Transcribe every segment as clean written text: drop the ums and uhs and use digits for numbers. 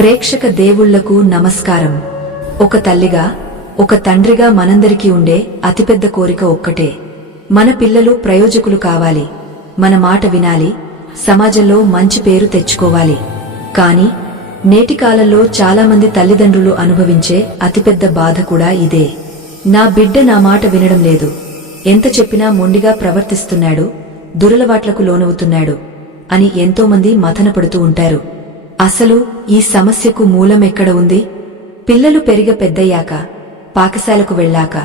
ప్రేక్షక దేవుళ్లకు నమస్కారం. ఒక తల్లిగా, ఒక తండ్రిగా మనందరికీ ఉండే అతిపెద్ద కోరిక ఒక్కటే. మన పిల్లలు ప్రయోజకులు కావాలి, మన మాట వినాలి, సమాజంలో మంచి పేరు తెచ్చుకోవాలి. కాని నేటి కాలంలో చాలామంది తల్లిదండ్రులు అనుభవించే అతిపెద్ద బాధ కూడా ఇదే. నా బిడ్డ నా మాట వినడం లేదు, ఎంత చెప్పినా మొండిగా ప్రవర్తిస్తున్నాడు, దురలవాట్లకు లోనవుతున్నాడు అని ఎంతోమంది మథనపడుతూ ఉంటారు. అసలు ఈ సమస్యకు మూలమెక్కడ ఉంది? పిల్లలు పెద్దయ్యాక, పాఠశాలకు వెళ్లాక,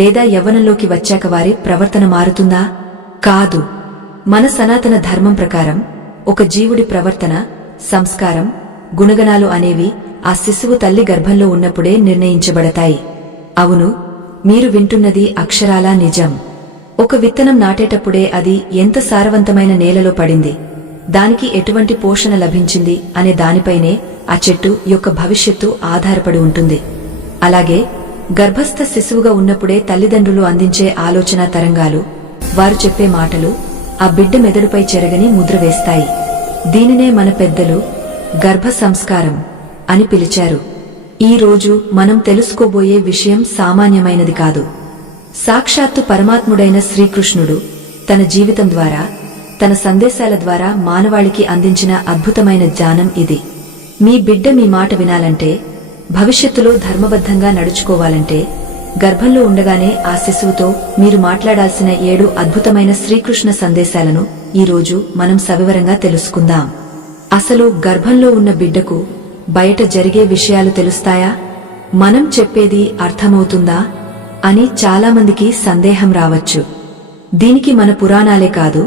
లేదా యవ్వనంలోకి వచ్చాక వారి ప్రవర్తన మారుతుందా? కాదు. మన సనాతన ధర్మం ప్రకారం ఒక జీవుడి ప్రవర్తన, సంస్కారం, గుణగణాలు అనేవి ఆ శిశువు తల్లి గర్భంలో ఉన్నప్పుడే నిర్ణయించబడతాయి. అవును, మీరు వింటున్నది అక్షరాలా నిజం. ఒక విత్తనం నాటేటప్పుడే అది ఎంత సారవంతమైన నేలలో పడింది, దానికి ఎటువంటి పోషణ లభించింది అనే దానిపైనే ఆ చెట్టు యొక్క భవిష్యత్తు ఆధారపడి ఉంటుంది. అలాగే గర్భస్థ శిశువుగా ఉన్నప్పుడే తల్లిదండ్రులు అందించే ఆలోచన తరంగాలు, వారు చెప్పే మాటలు ఆ బిడ్డ మెదడుపై చెరగని ముద్ర వేస్తాయి. దీనినే మన పెద్దలు గర్భ సంస్కారం అని పిలిచారు. ఈ రోజు మనం తెలుసుకోబోయే విషయం సామాన్యమైనది కాదు. సాక్షాత్తు పరమాత్ముడైన శ్రీకృష్ణుడు తన జీవితం ద్వారా, తన సందేశాల ద్వారా మానవాళికి అందించిన అద్భుతమైన జ్ఞానం ఇది. మీ బిడ్డ మీ మాట వినాలంటే, భవిష్యత్తులో ధర్మబద్ధంగా నడుచుకోవాలంటే, గర్భంలో ఉండగానే ఆ శిశువుతో మీరు మాట్లాడాల్సిన 7 అద్భుతమైన శ్రీకృష్ణ సందేశాలను ఈరోజు మనం సవివరంగా తెలుసుకుందాం. అసలు గర్భంలో ఉన్న బిడ్డకు బయట జరిగే విషయాలు తెలుస్తాయా? మనం చెప్పేది అర్థమవుతుందా అని చాలామందికి సందేహం రావచ్చు. దీనికి మన పురాణాలే కాదు,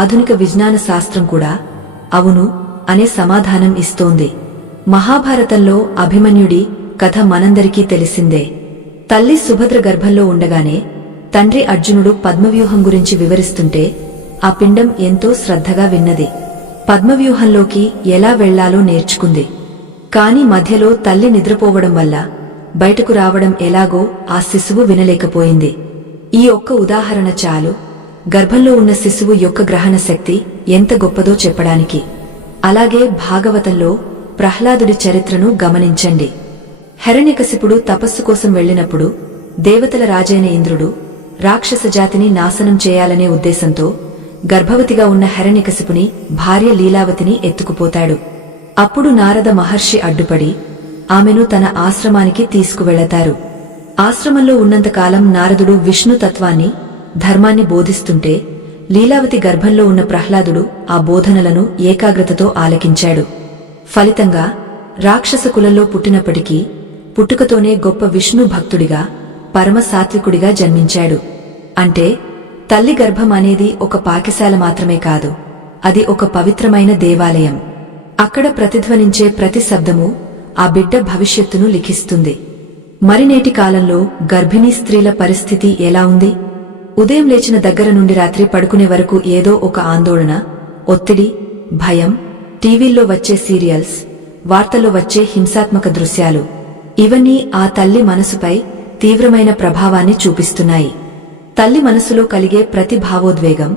ఆధునిక విజ్ఞాన శాస్త్రం కూడా అవును అనే సమాధానం ఇస్తోంది. మహాభారతంలో అభిమన్యుడి కథ మనందరికీ తెలిసిందే. తల్లి సుభద్ర గర్భంలో ఉండగానే తండ్రి అర్జునుడు పద్మవ్యూహం గురించి వివరిస్తుంటే ఆ పిండం ఎంతో శ్రద్ధగా విన్నది. పద్మవ్యూహంలోకి ఎలా వెళ్లాలో నేర్చుకుంది. కాని మధ్యలో తల్లి నిద్రపోవడం వల్ల బయటకు రావడం ఎలాగో ఆ శిశువు వినలేకపోయింది. ఈ ఒక్క ఉదాహరణ చాలు గర్భంలో ఉన్న శిశువు యొక్క గ్రహణ శక్తి ఎంత గొప్పదో చెప్పడానికి. అలాగే భాగవతంలో ప్రహ్లాదుడి చరిత్రను గమనించండి. హిరణ్యకశిపుడు తపస్సు కోసం వెళ్లినప్పుడు దేవతల రాజైన ఇంద్రుడు రాక్షస జాతిని నాశనం చేయాలనే ఉద్దేశంతో గర్భవతిగా ఉన్న హిరణ్యకశిపుని భార్య లీలావతిని ఎత్తుకుపోతాడు. అప్పుడు నారద మహర్షి అడ్డుపడి ఆమెను తన ఆశ్రమానికి తీసుకువెళతారు. ఆశ్రమంలో ఉన్నంతకాలం నారదుడు విష్ణు తత్వాన్ని, ధర్మాన్ని బోధిస్తుంటే లీలావతి గర్భంలో ఉన్న ప్రహ్లాదుడు ఆ బోధనలను ఏకాగ్రతతో ఆలకించాడు. ఫలితంగా రాక్షస కులంలో పుట్టినప్పటికీ పుట్టుకతోనే గొప్ప విష్ణు భక్తుడిగా, పరమ సాత్వికుడిగా జన్మించాడు. అంటే తల్లి గర్భం అనేది ఒక పాకశాల మాత్రమే కాదు, అది ఒక పవిత్రమైన దేవాలయం. అక్కడ ప్రతిధ్వనించే ప్రతి శబ్దము ఆ బిడ్డ భవిష్యత్తును లిఖిస్తుంది. మరినేటి కాలంలో గర్భిణీ స్త్రీల పరిస్థితి ఎలా ఉంది? ఉదయం లేచిన దగ్గర నుండి రాత్రి పడుకునే వరకు ఏదో ఒక ఆందోళన, ఒత్తిడి, భయం, టీవీల్లో వచ్చే సీరియల్స్, వార్తల్లో వచ్చే హింసాత్మక దృశ్యాలు, ఇవన్నీ ఆ తల్లి మనసుపై తీవ్రమైన ప్రభావాన్ని చూపిస్తున్నాయి. తల్లి మనసులో కలిగే ప్రతి భావోద్వేగం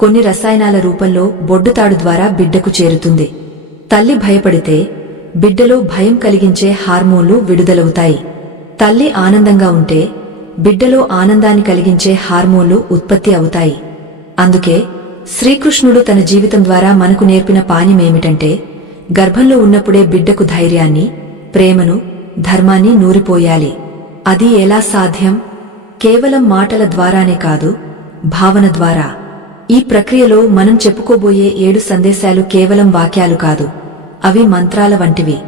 కొన్ని రసాయనాల రూపంలో బొడ్డుతాడు ద్వారా బిడ్డకు చేరుతుంది. తల్లి భయపడితే బిడ్డలో భయం కలిగించే హార్మోన్లు విడుదలవుతాయి. తల్లి ఆనందంగా ఉంటే బిడ్డలో ఆనందాన్ని కలిగించే హార్మోన్లు ఉత్పత్తి అవుతాయి. అందుకే శ్రీకృష్ణుడు తన జీవితం ద్వారా మనకు నేర్పిన పాఠమేమిటంటే, గర్భంలో ఉన్నప్పుడే బిడ్డకు ధైర్యాన్ని, ప్రేమను, ధర్మాన్ని నూరిపోయాలి. అది ఎలా సాధ్యం? కేవలం మాటల ద్వారానే కాదు, భావన ద్వారా. ఈ ప్రక్రియలో మనం చెప్పుకోబోయే 7 సందేశాలు కేవలం వాక్యాలు కాదు, అవి మంత్రాల వంటివి.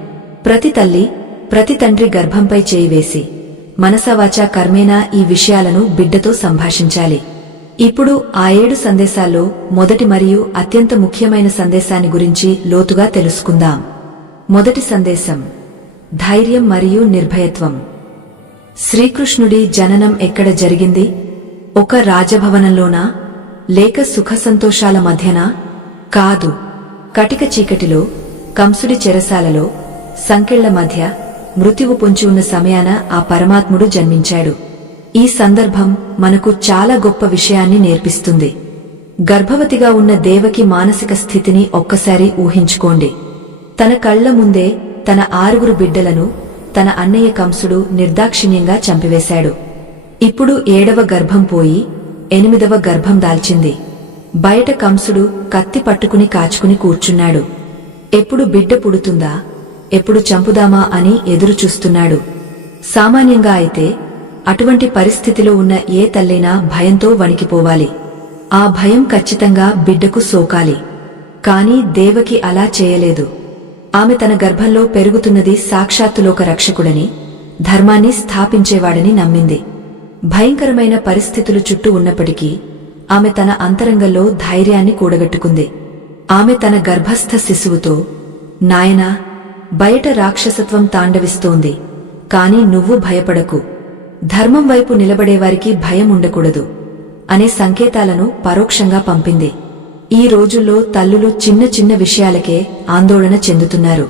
ప్రతి తల్లి, ప్రతి తండ్రి గర్భంపై చేయి వేసి మనసావాచా కర్మేనా ఈ విషయాలను బిడ్డతో సంభాషించాలి. ఇప్పుడు ఆ 7 సందేశాల్లో మొదటి మరియు అత్యంత ముఖ్యమైన సందేశాన్ని గురించి లోతుగా తెలుసుకుందాం. మొదటి సందేశం: ధైర్యం మరియు నిర్భయత్వం. శ్రీకృష్ణుడి జననం ఎక్కడ జరిగింది? ఒక రాజభవనంలోనా, లేక సుఖ సంతోషాల మధ్యనా? కాదు. కటిక చీకటిలో, కంసుడి చెరసాలలో, సంకెళ్ల మధ్య మృత్యువు పొంచి ఉన్న సమయాన ఆ పరమాత్ముడు జన్మించాడు. ఈ సందర్భం మనకు చాలా గొప్ప విషయాన్ని నేర్పిస్తుంది. గర్భవతిగా ఉన్న దేవకి మానసిక స్థితిని ఒక్కసారి ఊహించుకోండి. తన కళ్ల ముందే తన 6 బిడ్డలను తన అన్నయ్య కంసుడు నిర్దాక్షిణ్యంగా చంపివేశాడు. ఇప్పుడు 7వ గర్భం పోయి 8వ గర్భం దాల్చింది. బయట కంసుడు కత్తి పట్టుకుని కాచుకుని కూర్చున్నాడు. ఎప్పుడు బిడ్డ పుడుతుందా, ఎప్పుడు చంపుదామా అని ఎదురుచూస్తున్నాడు. సామాన్యంగా అయితే అటువంటి పరిస్థితిలో ఉన్న ఏ తల్లైనా భయంతో వణికిపోవాలి. ఆ భయం ఖచ్చితంగా బిడ్డకు సోకాలి. కాని దేవకి అలా చేయలేదు. ఆమె తన గర్భంలో పెరుగుతున్నది సాక్షాత్తు లోక రక్షకుడని, ధర్మాన్ని స్థాపించేవాడని నమ్మింది. భయంకరమైన పరిస్థితులు చుట్టూ ఉన్నప్పటికీ ఆమె తన అంతరంగంలో ధైర్యాన్ని కూడగట్టుకుంది. ఆమె తన గర్భస్థ శిశువుతో, నాయనా, బయట రాక్షసత్వం తాండవిస్తోంది, కాని నువ్వు భయపడకు, ధర్మం వైపు నిలబడేవారికి భయం ఉండకూడదు అనే సంకేతాలను పరోక్షంగా పంపింది. ఈ రోజుల్లో తల్లులు చిన్న చిన్న విషయాలకే ఆందోళన చెందుతున్నారు.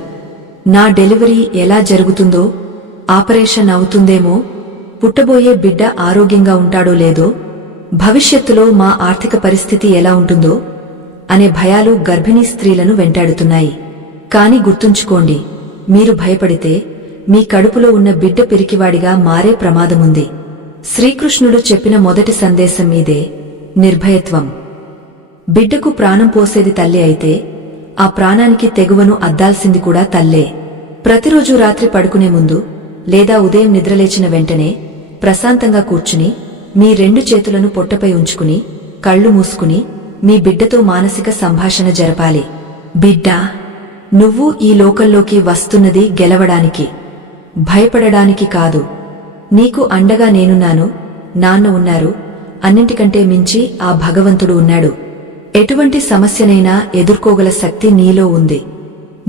నా డెలివరీ ఎలా జరుగుతుందో, ఆపరేషన్ అవుతుందేమో, పుట్టబోయే బిడ్డ ఆరోగ్యంగా ఉంటాడో లేదో, భవిష్యత్తులో మా ఆర్థిక పరిస్థితి ఎలా ఉంటుందో అనే భయాలు గర్భిణీ స్త్రీలను వెంటాడుతున్నాయి. కాని గుర్తుంచుకోండి, మీరు భయపడితే మీ కడుపులో ఉన్న బిడ్డ పిరికివాడిగా మారే ప్రమాదముంది. శ్రీకృష్ణుడు చెప్పిన మొదటి సందేశం మీదే, నిర్భయత్వం. బిడ్డకు ప్రాణం పోసేది తల్లి అయితే ఆ ప్రాణానికి తెగువను అద్దాల్సింది కూడా తల్లే. ప్రతిరోజు రాత్రి పడుకునే ముందు లేదా ఉదయం నిద్రలేచిన వెంటనే ప్రశాంతంగా కూర్చుని మీ 2 చేతులను పొట్టపై ఉంచుకుని కళ్ళు మూసుకుని మీ బిడ్డతో మానసిక సంభాషణ జరపాలి. బిడ్డా, నువ్వు ఈ లోకంలోకి వస్తున్నది గెలవడానికి, భయపడడానికి కాదు. నీకు అండగా నేనున్నాను, నాన్న ఉన్నారు, అన్నింటికంటే మించి ఆ భగవంతుడు ఉన్నాడు. ఎటువంటి సమస్యనైనా ఎదుర్కోగల శక్తి నీలో ఉంది.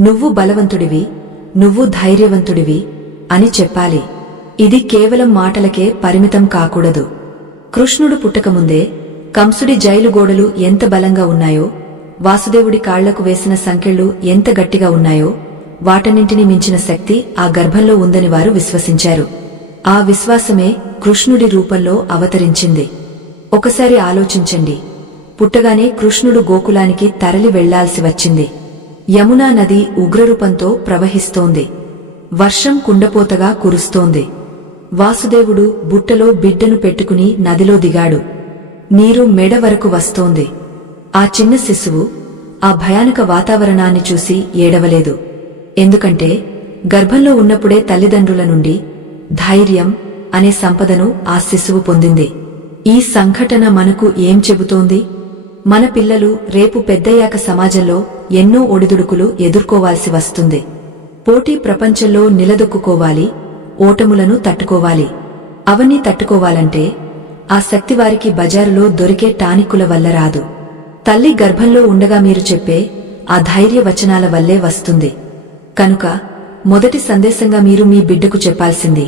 నువ్వు బలవంతుడివి, నువ్వు ధైర్యవంతుడివి అని చెప్పాలి. ఇది కేవలం మాటలకే పరిమితం కాకూడదు. కృష్ణుడు పుట్టకముందే కంసుడి జైలు గోడలు ఎంత బలంగా ఉన్నాయో, వాసుదేవుడి కాళ్లకు వేసిన సంకెళ్లు ఎంత గట్టిగా ఉన్నాయో, వాటన్నింటినీ మించిన శక్తి ఆ గర్భంలో ఉందని వారు విశ్వసించారు. ఆ విశ్వాసమే కృష్ణుడి రూపంలో అవతరించింది. ఒకసారి ఆలోచించండి, పుట్టగానే కృష్ణుడు గోకులానికి తరలి వెళ్లాల్సి వచ్చింది. యమునా నది ఉగ్రరూపంతో ప్రవహిస్తోంది. వర్షం కుండపోతగా కురుస్తోంది. వాసుదేవుడు బుట్టలో బిడ్డను పెట్టుకుని నదిలో దిగాడు. నీరు మెడ వరకు వస్తోంది. ఆ చిన్న శిశువు ఆ భయానక వాతావరణాన్ని చూసి ఏడవలేదు. ఎందుకంటే గర్భంలో ఉన్నప్పుడే తల్లిదండ్రుల నుండి ధైర్యం అనే సంపదను ఆ శిశువు పొందింది. ఈ సంఘటన మనకు ఏం చెబుతోంది? మన పిల్లలు రేపు పెద్దయ్యాక సమాజంలో ఎన్నో ఒడిదుడుకులు ఎదుర్కోవాల్సి వస్తుంది. పోటీ ప్రపంచంలో నిలదొక్కుకోవాలి, ఓటములను తట్టుకోవాలి. అవన్నీ తట్టుకోవాలంటే ఆ శక్తి వారికి బజారులో దొరికే టానిక్కుల వల్ల రాదు. తల్లి గర్భంలో ఉండగా మీరు చెప్పే ఆ ధైర్య వచనాల వల్లే వస్తుంది. కనుక మొదటి సందేశంగా మీరు మీ బిడ్డకు చెప్పాల్సింది,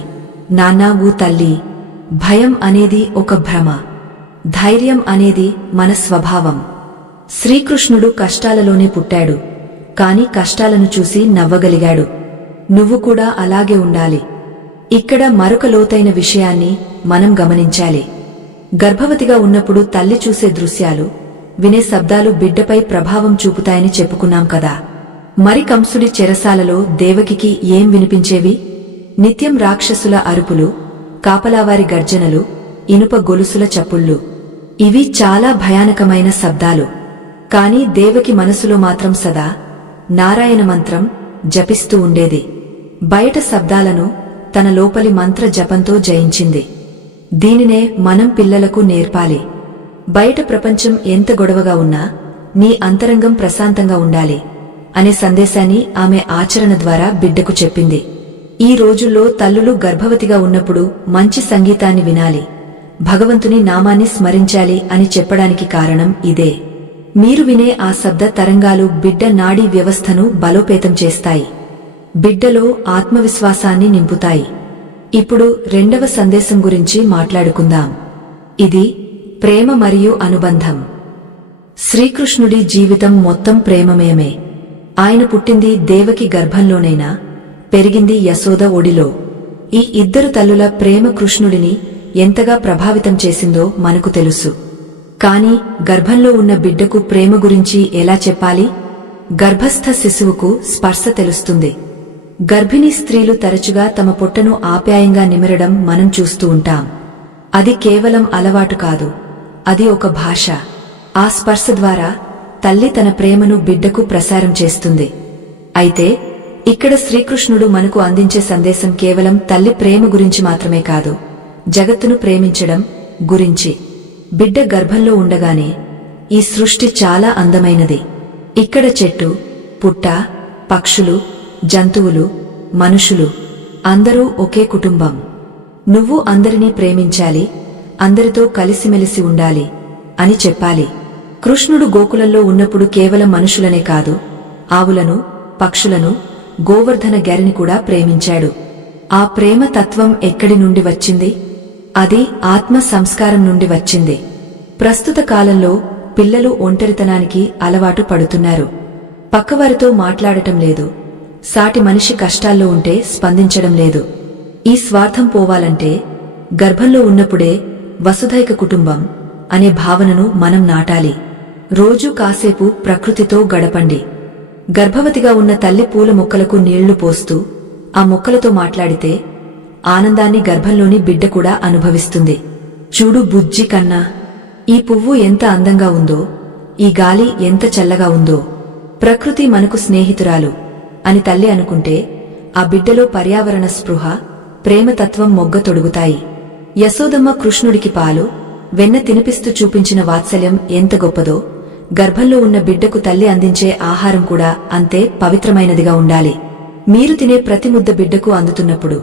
నాన్నా, ఊ తల్లి, భయం అనేది ఒక భ్రమ, ధైర్యం అనేది మన స్వభావం. శ్రీకృష్ణుడు కష్టాలలోనే పుట్టాడు, కాని కష్టాలను చూసి నవ్వగలిగాడు. నువ్వు కూడా అలాగే ఉండాలి. ఇక్కడ మరొక లోతైన విషయాన్ని మనం గమనించాలి. గర్భవతిగా ఉన్నప్పుడు తల్లి చూసే దృశ్యాలు, వినే శబ్దాలు బిడ్డపై ప్రభావం చూపుతాయని చెప్పుకున్నాం కదా. మరి కంసుడి చెరసాలలో దేవకికి ఏం వినిపించేవి? నిత్యం రాక్షసుల అరుపులు, కాపలావారి గర్జనలు, ఇనుప గొలుసుల చప్పుళ్ళు. ఇవి చాలా భయానకమైన శబ్దాలు. కాని దేవకి మనసులో మాత్రం సదా నారాయణ మంత్రం జపిస్తూ ఉండేది. బయట శబ్దాలను తన లోపలి మంత్ర జపంతో జయించింది. దీనినే మనం పిల్లలకు నేర్పాలి. బయట ప్రపంచం ఎంత గొడవగా ఉన్నా నీ అంతరంగం ప్రశాంతంగా ఉండాలి అనే సందేశాన్ని ఆమె ఆచరణ ద్వారా బిడ్డకు చెప్పింది. ఈ రోజుల్లో తల్లులు గర్భవతిగా ఉన్నప్పుడు మంచి సంగీతాన్ని వినాలి, భగవంతుని నామాన్ని స్మరించాలి అని చెప్పడానికి కారణం ఇదే. మీరు వినే ఆ శబ్ద తరంగాలు బిడ్డ నాడీ వ్యవస్థను బలోపేతం చేస్తాయి, బిడ్డలో ఆత్మవిశ్వాసాన్ని నింపుతాయి. ఇప్పుడు 2వ సందేశం గురించి మాట్లాడుకుందాం. ఇది ప్రేమ మరియు అనుబంధం. శ్రీకృష్ణుడి జీవితం మొత్తం ప్రేమమయమే. ఆయన పుట్టింది దేవకి గర్భంలోనైనా పెరిగింది యశోద ఒడిలో. ఈ ఇద్దరు తల్లుల ప్రేమ కృష్ణుడిని ఎంతగా ప్రభావితం చేసిందో మనకు తెలుసు. కాని గర్భంలో ఉన్న బిడ్డకు ప్రేమ గురించి ఎలా చెప్పాలి? గర్భస్థ శిశువుకు స్పర్శ తెలుస్తుంది, గర్భిణీ స్త్రీలు తరచుగా తమ పొట్టను ఆప్యాయంగా నిమిరడం మనం చూస్తూ ఉంటాం. అది కేవలం అలవాటు కాదు, అది ఒక భాష. ఆ స్పర్శ ద్వారా తల్లి తన ప్రేమను బిడ్డకు ప్రసారం చేస్తుంది. అయితే ఇక్కడ శ్రీకృష్ణుడు మనకు అందించే సందేశం కేవలం తల్లి ప్రేమ గురించి మాత్రమే కాదు, జగత్తును ప్రేమించడం గురించి. బిడ్డ గర్భంలో ఉండగానే ఈ సృష్టి చాలా అందమైనది. ఇక్కడ చెట్టు, పుట్ట, పక్షులు, జంతువులు, మనుషులు అందరూ ఒకే కుటుంబం. నువ్వు అందరినీ ప్రేమించాలి, అందరితో కలిసిమెలిసి ఉండాలి అని చెప్పాలి. కృష్ణుడు గోకులంలో ఉన్నప్పుడు కేవలం మనుషులనే కాదు, ఆవులను, పక్షులను, గోవర్ధన గెరిని కూడా ప్రేమించాడు. ఆ ప్రేమ తత్వం ఎక్కడి నుండి వచ్చింది? అది ఆత్మ సంస్కారం నుండి వచ్చింది. ప్రస్తుత కాలంలో పిల్లలు ఒంటరితనానికి అలవాటు పడుతున్నారు. పక్కవారితో మాట్లాడటం లేదు, సాటి మనిషి కష్టాల్లో ఉంటే స్పందించడం లేదు. ఈ స్వార్థం పోవాలంటే గర్భంలో ఉన్నప్పుడే వసుధైక కుటుంబం అనే భావనను మనం నాటాలి. రోజూ కాసేపు ప్రకృతితో గడపండి. గర్భవతిగా ఉన్న తల్లి పూల మొక్కలకు నీళ్లు పోస్తూ ఆ మొక్కలతో మాట్లాడితే ఆనందాన్ని గర్భంలోని బిడ్డ కూడా అనుభవిస్తుంది. చూడు బుజ్జి కన్నా, ఈ పువ్వు ఎంత అందంగా ఉందో, ఈ గాలి ఎంత చల్లగా ఉందో. ప్రకృతి మనకు స్నేహితురాలు అని తల్లి అనుకుంటే ఆ బిడ్డలో పర్యావరణ స్పృహ, ప్రేమతత్వం మొగ్గ తొడుగుతాయి. యశోదమ్మ కృష్ణుడికి పాలు, వెన్న తినిపిస్తూ చూపించిన వాత్సల్యం ఎంత గొప్పదో, గర్భంలో ఉన్న బిడ్డకు తల్లి అందించే ఆహారం కూడా అంతే పవిత్రమైనదిగా ఉండాలి. మీరు తినే ప్రతి ముద్ద బిడ్డకు అందుతున్నప్పుడు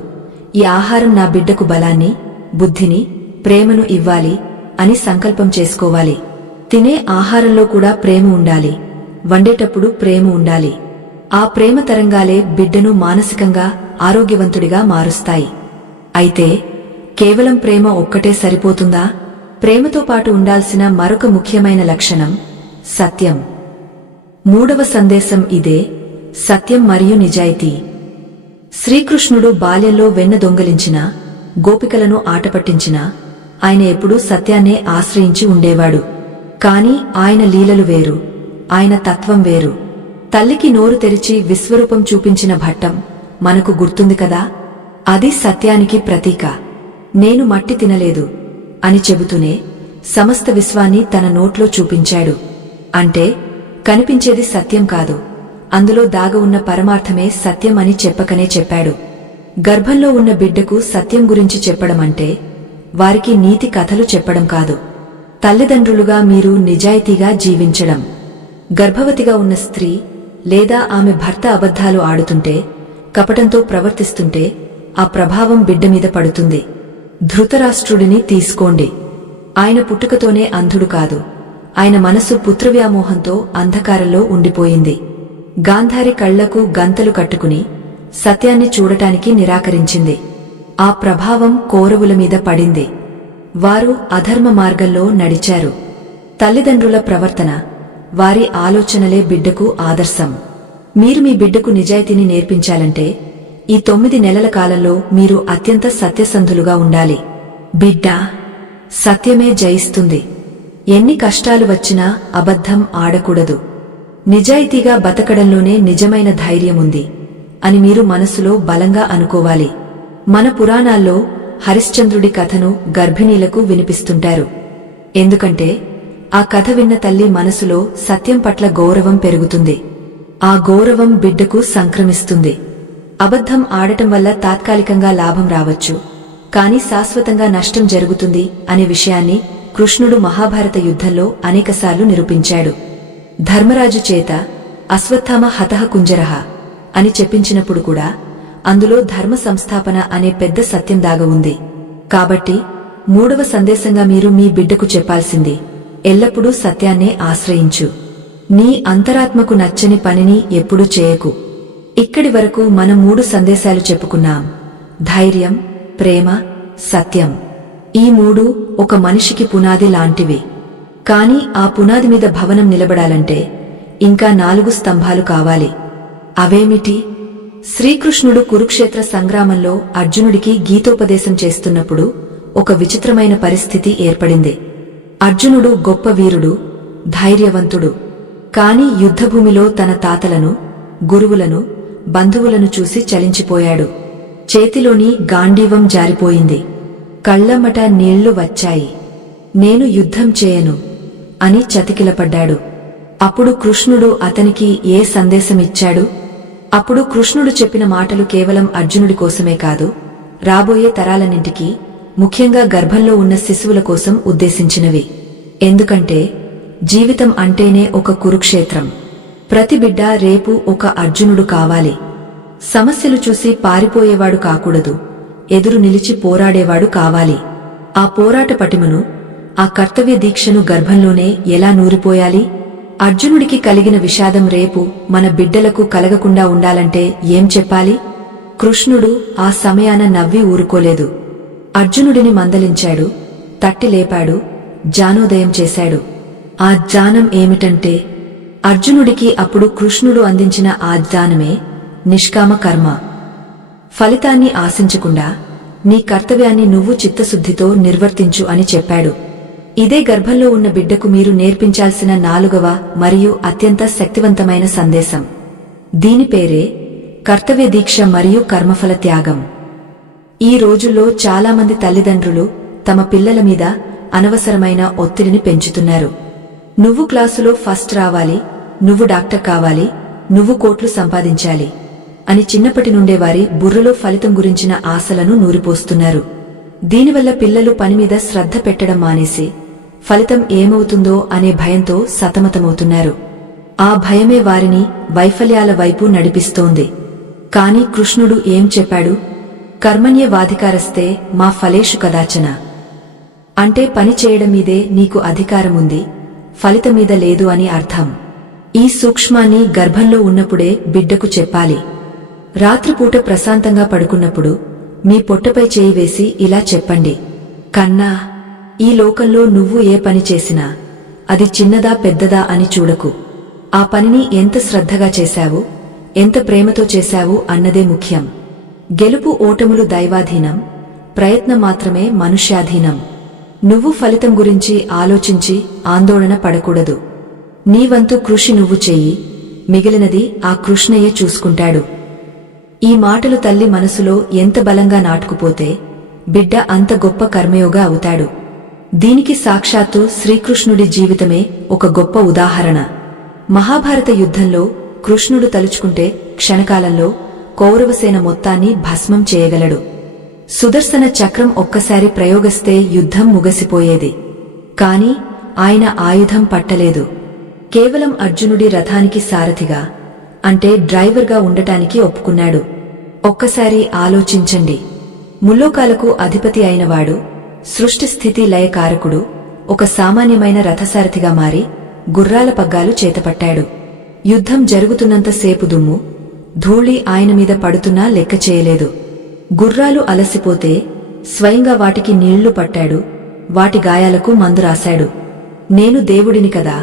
ఈ ఆహారం నా బిడ్డకు బలాన్ని, బుద్ధిని, ప్రేమను ఇవ్వాలి అని సంకల్పం చేసుకోవాలి. తినే ఆహారంలో కూడా ప్రేమ ఉండాలి, వండేటప్పుడు ప్రేమ ఉండాలి. ఆ ప్రేమ తరంగాలే బిడ్డను మానసికంగా ఆరోగ్యవంతుడిగా మారుస్తాయి. అయితే కేవలం ప్రేమ ఒక్కటే సరిపోతుందా? ప్రేమతో పాటు ఉండాల్సిన మరొక ముఖ్యమైన లక్షణం సత్యం. మూడవ సందేశం ఇదే, సత్యం మరియు నిజాయితీ. శ్రీకృష్ణుడు బాల్యంలో వెన్న దొంగలించినా, గోపికలను ఆటపట్టించినా ఆయన ఎప్పుడూ సత్యాన్నే ఆశ్రయించి ఉండేవాడు. కాని ఆయన లీలలు వేరు, ఆయన తత్వం వేరు. తల్లికి నోరు తెరిచి విశ్వరూపం చూపించిన భట్టం మనకు గుర్తుంది కదా. అది సత్యానికి ప్రతీక. నేను మట్టి తినలేదు అని చెబుతూనే సమస్త విశ్వాన్ని తన నోట్లో చూపించాడు. అంటే కనిపించేది సత్యం కాదు, అందులో దాగ ఉన్న పరమార్థమే సత్యం అని చెప్పకనే చెప్పాడు. గర్భంలో ఉన్న బిడ్డకు సత్యం గురించి చెప్పడమంటే వారికి నీతి కథలు చెప్పడం కాదు, తల్లిదండ్రులుగా మీరు నిజాయితీగా జీవించడం. గర్భవతిగా ఉన్న స్త్రీ లేదా ఆమె భర్త అబద్ధాలు ఆడుతుంటే, కపటంతో ప్రవర్తిస్తుంటే ఆ ప్రభావం బిడ్డ మీద పడుతుంది. ధృతరాష్ట్రుడిని తీసుకోండి. ఆయన పుట్టుకతోనే అంధుడు కాదు, ఆయన మనసు పుత్రవ్యామోహంతో అంధకారంలో ఉండిపోయింది. గాంధారి కళ్లకు గంతలు కట్టుకుని సత్యాన్ని చూడటానికి నిరాకరించింది. ఆ ప్రభావం కౌరవుల మీద పడింది. వారు అధర్మ మార్గంలో నడిచారు. తల్లిదండ్రుల ప్రవర్తన, వారి ఆలోచనలే బిడ్డకు ఆదర్శం. మీరు మీ బిడ్డకు నిజాయితీని నేర్పించాలంటే ఈ 9 నెలల కాలంలో మీరు అత్యంత సత్యసంధులుగా ఉండాలి. బిడ్డ, సత్యమే జయిస్తుంది. ఎన్ని కష్టాలు వచ్చినా అబద్ధం ఆడకూడదు. నిజాయితీగా బతకడంలోనే నిజమైన ధైర్యముంది అని మీరు మనసులో బలంగా అనుకోవాలి. మన పురాణాల్లో హరిశ్చంద్రుడి కథను గర్భిణీలకు వినిపిస్తుంటారు. ఎందుకంటే ఆ కథ విన్న తల్లి మనసులో సత్యం పట్ల గౌరవం పెరుగుతుంది. ఆ గౌరవం బిడ్డకు సంక్రమిస్తుంది. అబద్ధం ఆడటం వల్ల తాత్కాలికంగా లాభం రావచ్చు, కాని శాశ్వతంగా నష్టం జరుగుతుంది అనే విషయాన్ని కృష్ణుడు మహాభారత యుద్ధంలో అనేకసార్లు నిరూపించాడు. ధర్మరాజు చేత అశ్వత్థామ హతః కుంజరః అని చెప్పించినప్పుడు కూడా అందులో ధర్మ సంస్థాపన అనే పెద్ద సత్యం దాగ ఉంది. కాబట్టి మూడవ సందేశంగా మీరు మీ బిడ్డకు చెప్పాల్సింది, ఎల్లప్పుడూ సత్యాన్నే ఆశ్రయించు. నీ అంతరాత్మకు నచ్చని పనిని ఎప్పుడూ చేయకు. ఇక్కడి వరకు మనం 3 సందేశాలు చెప్పుకున్నాం: ధైర్యం, ప్రేమ, సత్యం. ఈ 3 ఒక మనిషికి పునాది లాంటివి. కాని ఆ పునాది మీద భవనం నిలబడాలంటే ఇంకా 4 స్తంభాలు కావాలి. అవేమిటి? శ్రీకృష్ణుడు కురుక్షేత్ర సంగ్రామంలో అర్జునుడికి గీతోపదేశం చేస్తున్నప్పుడు ఒక విచిత్రమైన పరిస్థితి ఏర్పడింది. అర్జునుడు గొప్ప వీరుడు, ధైర్యవంతుడు. కాని యుద్ధభూమిలో తన తాతలను, గురువులను, బంధువులను చూసి చలించిపోయాడు. చేతిలోని గాండీవం జారిపోయింది. కళ్లమ్మట నీళ్లు వచ్చాయి. నేను యుద్ధం చేయను అని చతికిలపడ్డాడు. అప్పుడు కృష్ణుడు అతనికి ఏ సందేశమిచ్చాడు? అప్పుడు కృష్ణుడు చెప్పిన మాటలు కేవలం అర్జునుడి కోసమే కాదు, రాబోయే తరాలన్నింటికీ, ముఖ్యంగా గర్భంలో ఉన్న శిశువుల కోసం ఉద్దేశించినవి. ఎందుకంటే జీవితం అంటేనే ఒక కురుక్షేత్రం. ప్రతి బిడ్డ రేపు ఒక అర్జునుడు కావాలి. సమస్యలు చూసి పారిపోయేవాడు కాకూడదు, ఎదురు నిలిచి పోరాడేవాడు కావాలి. ఆ పోరాట పటిమను, ఆ కర్తవ్య దీక్షను గర్భంలోనే ఎలా నూరిపోయాలి? అర్జునుడికి కలిగిన విషాదం రేపు మన బిడ్డలకు కలగకుండా ఉండాలంటే ఏం చెప్పాలి? కృష్ణుడు ఆ సమయాన నవ్వి ఊరుకోలేదు. అర్జునుడిని మందలించాడు, తట్టి లేపాడు, జ్ఞానోదయం చేశాడు. ఆ జ్ఞానం ఏమిటంటే, అర్జునుడికి అప్పుడు కృష్ణుడు అందించిన ఆ జ్ఞానమే నిష్కామ కర్మ. ఫలితాన్ని ఆశించకుండా నీ కర్తవ్యాన్ని నువ్వు చిత్తశుద్ధితో నిర్వర్తించు అని చెప్పాడు. ఇదే గర్భంలో ఉన్న బిడ్డకు మీరు నేర్పించాల్సిన 4వ మరియు అత్యంత శక్తివంతమైన సందేశం. దీని పేరే కర్తవ్య దీక్ష మరియు కర్మఫల త్యాగం. ఈ రోజుల్లో చాలామంది తల్లిదండ్రులు తమ పిల్లల మీద అనవసరమైన ఒత్తిడిని పెంచుతున్నారు. నువ్వు క్లాసులో ఫస్ట్ రావాలి, నువ్వు డాక్టర్ కావాలి, నువ్వు కోట్లు సంపాదించాలి అని చిన్నప్పటి నుండే వారి బుర్రలో ఫలితం గురించిన ఆశలను నూరిపోస్తున్నారు. దీనివల్ల పిల్లలు పనిమీద శ్రద్ధ పెట్టడం మానేసి ఫలితం ఏమవుతుందో అనే భయంతో సతమతమవుతున్నారు. ఆ భయమే వారిని వైఫల్యాల వైపు నడిపిస్తోంది. కాని కృష్ణుడు ఏం చెప్పాడు? కర్మణ్యేవాధికారస్తే మా ఫలేషు కదాచన. అంటే పని చేయడం మీదే నీకు అధికారముంది, ఫలితమీద లేదు అని అర్థం. ఈ సూక్ష్మాన్ని గర్భంలో ఉన్నప్పుడే బిడ్డకు చెప్పాలి. రాత్రిపూట ప్రశాంతంగా పడుకున్నప్పుడు మీ పొట్టపై చేయి వేసి ఇలా చెప్పండి, కన్నా, ఈ లోకంలో నువ్వు ఏ పని చేసినా అది చిన్నదా పెద్దదా అని చూడకు. ఆ పనిని ఎంత శ్రద్ధగా చేశావు, ఎంత ప్రేమతో చేశావు అన్నదే ముఖ్యం. గెలుపు ఓటములు దైవాధీనం, ప్రయత్నం మాత్రమే మనుష్యాధీనం. నువ్వు ఫలితం గురించి ఆలోచించి ఆందోళన పడకూడదు. నీ వంతు కృషి నువ్వు చెయ్యి, మిగిలినది ఆ కృష్ణయ్య చూసుకుంటాడు. ఈ మాటలు తల్లి మనసులో ఎంత బలంగా నాటుకుపోతే బిడ్డ అంత గొప్ప కర్మయోగా అవుతాడు. దీనికి సాక్షాత్తు శ్రీకృష్ణుడి జీవితమే ఒక గొప్ప ఉదాహరణ. మహాభారత యుద్ధంలో కృష్ణుడు తలుచుకుంటే క్షణకాలంలో కౌరవసేన మొత్తాన్ని భస్మం చేయగలడు. సుదర్శన చక్రం ఒక్కసారి ప్రయోగిస్తే యుద్ధం ముగసిపోయేది. కాని ఆయన ఆయుధం పట్టలేదు. కేవలం అర్జునుడి రథానికి సారథిగా, అంటే డ్రైవర్గా ఉండటానికి ఒప్పుకున్నాడు. ఒక్కసారి ఆలోచించండి. ముల్లోకాలకు అధిపతి అయినవాడు, సృష్టి స్థితి లయకారకుడు ఒక సామాన్యమైన రథసారథిగా మారి గుర్రాల పగ్గాలు చేతపట్టాడు. యుద్ధం జరుగుతున్నంతసేపు దుమ్ము, ధూళి ఆయన మీద పడుతున్నా లెక్క చేయలేదు. గుర్రాలు అలసిపోతే స్వయంగా వాటికి నీళ్లు పట్టాడు, వాటి గాయాలకు మందు రాశాడు. నేను దేవుడిని కదా,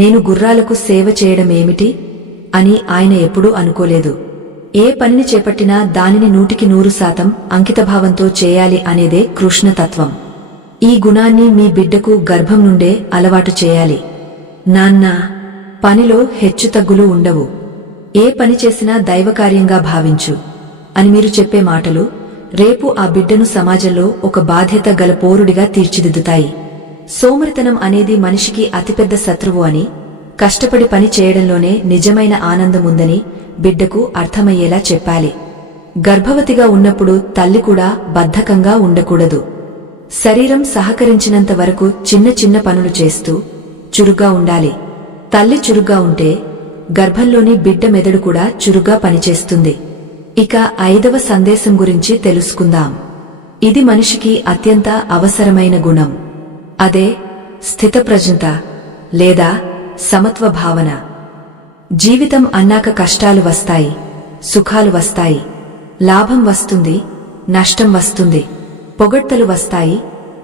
నేను గుర్రాలకు సేవ చేయడమేమిటి అని ఆయన ఎప్పుడూ అనుకోలేదు. ఏ పనిని చేపట్టినా దానిని 100% అంకితభావంతో చేయాలి అనేదే కృష్ణతత్వం. ఈ గుణాన్ని మీ బిడ్డకు గర్భం నుండే అలవాటు చేయాలి. నాన్నా, పనిలో హెచ్చుతగ్గులు ఉండవు. ఏ పని చేసినా దైవకార్యంగా భావించు అని మీరు చెప్పే మాటలు రేపు ఆ బిడ్డను సమాజంలో ఒక బాధ్యత గల పౌరుడిగా తీర్చిదిద్దుతాయి. సోమరితనం అనేది మనిషికి అతిపెద్ద శత్రువు అని, కష్టపడి పని చేయడంలోనే నిజమైన ఆనందముందని బిడ్డకు అర్థమయ్యేలా చెప్పాలి. గర్భవతిగా ఉన్నప్పుడు తల్లి కూడా బద్ధకంగా ఉండకూడదు. శరీరం సహకరించినంత వరకు చిన్న చిన్న పనులు చేస్తూ చురుగ్గా ఉండాలి. తల్లి చురుగ్గా ఉంటే గర్భంలోని బిడ్డ మెదడు కూడా చురుగ్గా పనిచేస్తుంది. ఇక 5వ సందేశం గురించి తెలుసుకుందాం. ఇది మనిషికి అత్యంత అవసరమైన గుణం. అదే స్థితప్రజ్ఞత లేదా సమత్వ భావన. జీవితం అన్నాక కష్టాలు వస్తాయి, సుఖాలు వస్తాయి, లాభం వస్తుంది, నష్టం వస్తుంది, పొగడ్తలు వస్తాయి,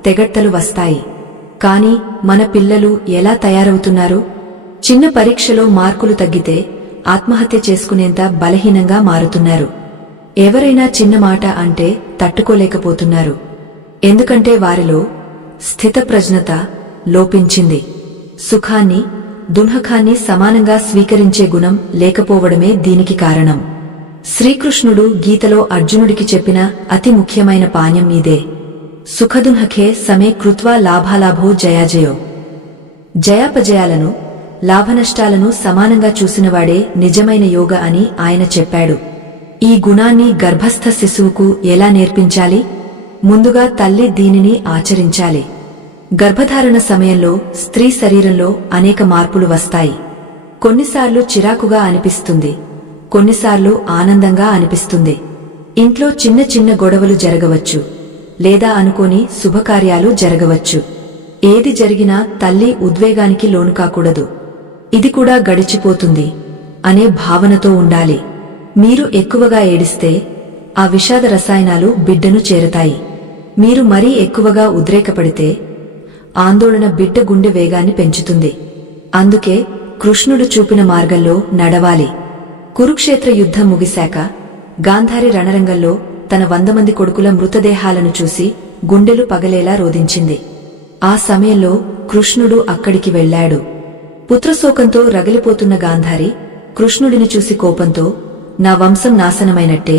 తెగడ్తలు వస్తాయి. కాని మన పిల్లలు ఎలా తయారవుతున్నారు? చిన్న పరీక్షలో మార్కులు తగ్గితే ఆత్మహత్య చేసుకునేంత బలహీనంగా మారుతున్నారు. ఎవరైనా చిన్న మాట అంటే తట్టుకోలేకపోతున్నారు. ఎందుకంటే వారిలో స్థితప్రజ్ఞత లోపించింది. సుఖాన్ని, దుఃఖాన్ని సమానంగా స్వీకరించే గుణం లేకపోవడమే దీనికి కారణం. శ్రీకృష్ణుడు గీతలో అర్జునుడికి చెప్పిన అతి ముఖ్యమైన పాణ్యం ఇదే. సుఖదుఃఖే సమే కృత్వా లాభాలాభో జయాజయో. జయాపజయాలను, లాభనష్టాలను సమానంగా చూసినవాడే నిజమైన యోగ అని ఆయన చెప్పాడు. ఈ గుణాన్ని గర్భస్థ శిశువుకు ఎలా నేర్పించాలి? ముందుగా తల్లి దీనిని ఆచరించాలి. గర్భధారణ సమయంలో స్త్రీ శరీరంలో అనేక మార్పులు వస్తాయి. కొన్నిసార్లు చిరాకుగా అనిపిస్తుంది, కొన్నిసార్లు ఆనందంగా అనిపిస్తుంది. ఇంట్లో చిన్న చిన్న గొడవలు జరగవచ్చు, లేదా అనుకోని శుభకార్యాలు జరగవచ్చు. ఏది జరిగినా తల్లి ఉద్వేగానికి లోనుకాకూడదు. ఇది కూడా గడిచిపోతుంది అనే భావనతో ఉండాలి. మీరు ఎక్కువగా ఏడిస్తే ఆ విషాద రసాయనాలు బిడ్డను చేరతాయి. మీరు మరీ ఎక్కువగా ఉద్రేకపడితే ఆందోళన బిడ్డ గుండె వేగాన్ని పెంచుతుంది. అందుకే కృష్ణుడు చూపిన మార్గంలో నడవాలి. కురుక్షేత్ర యుద్ధం ముగిశాక గాంధారి రణరంగంలో తన 100 మంది కొడుకుల మృతదేహాలను చూసి గుండెలు పగలేలా రోదించింది. ఆ సమయంలో కృష్ణుడు అక్కడికి వెళ్లాడు. పుత్రశోకంతో రగిలిపోతున్న గాంధారి కృష్ణుడిని చూసి కోపంతో, నా వంశం నాశనమైనట్టే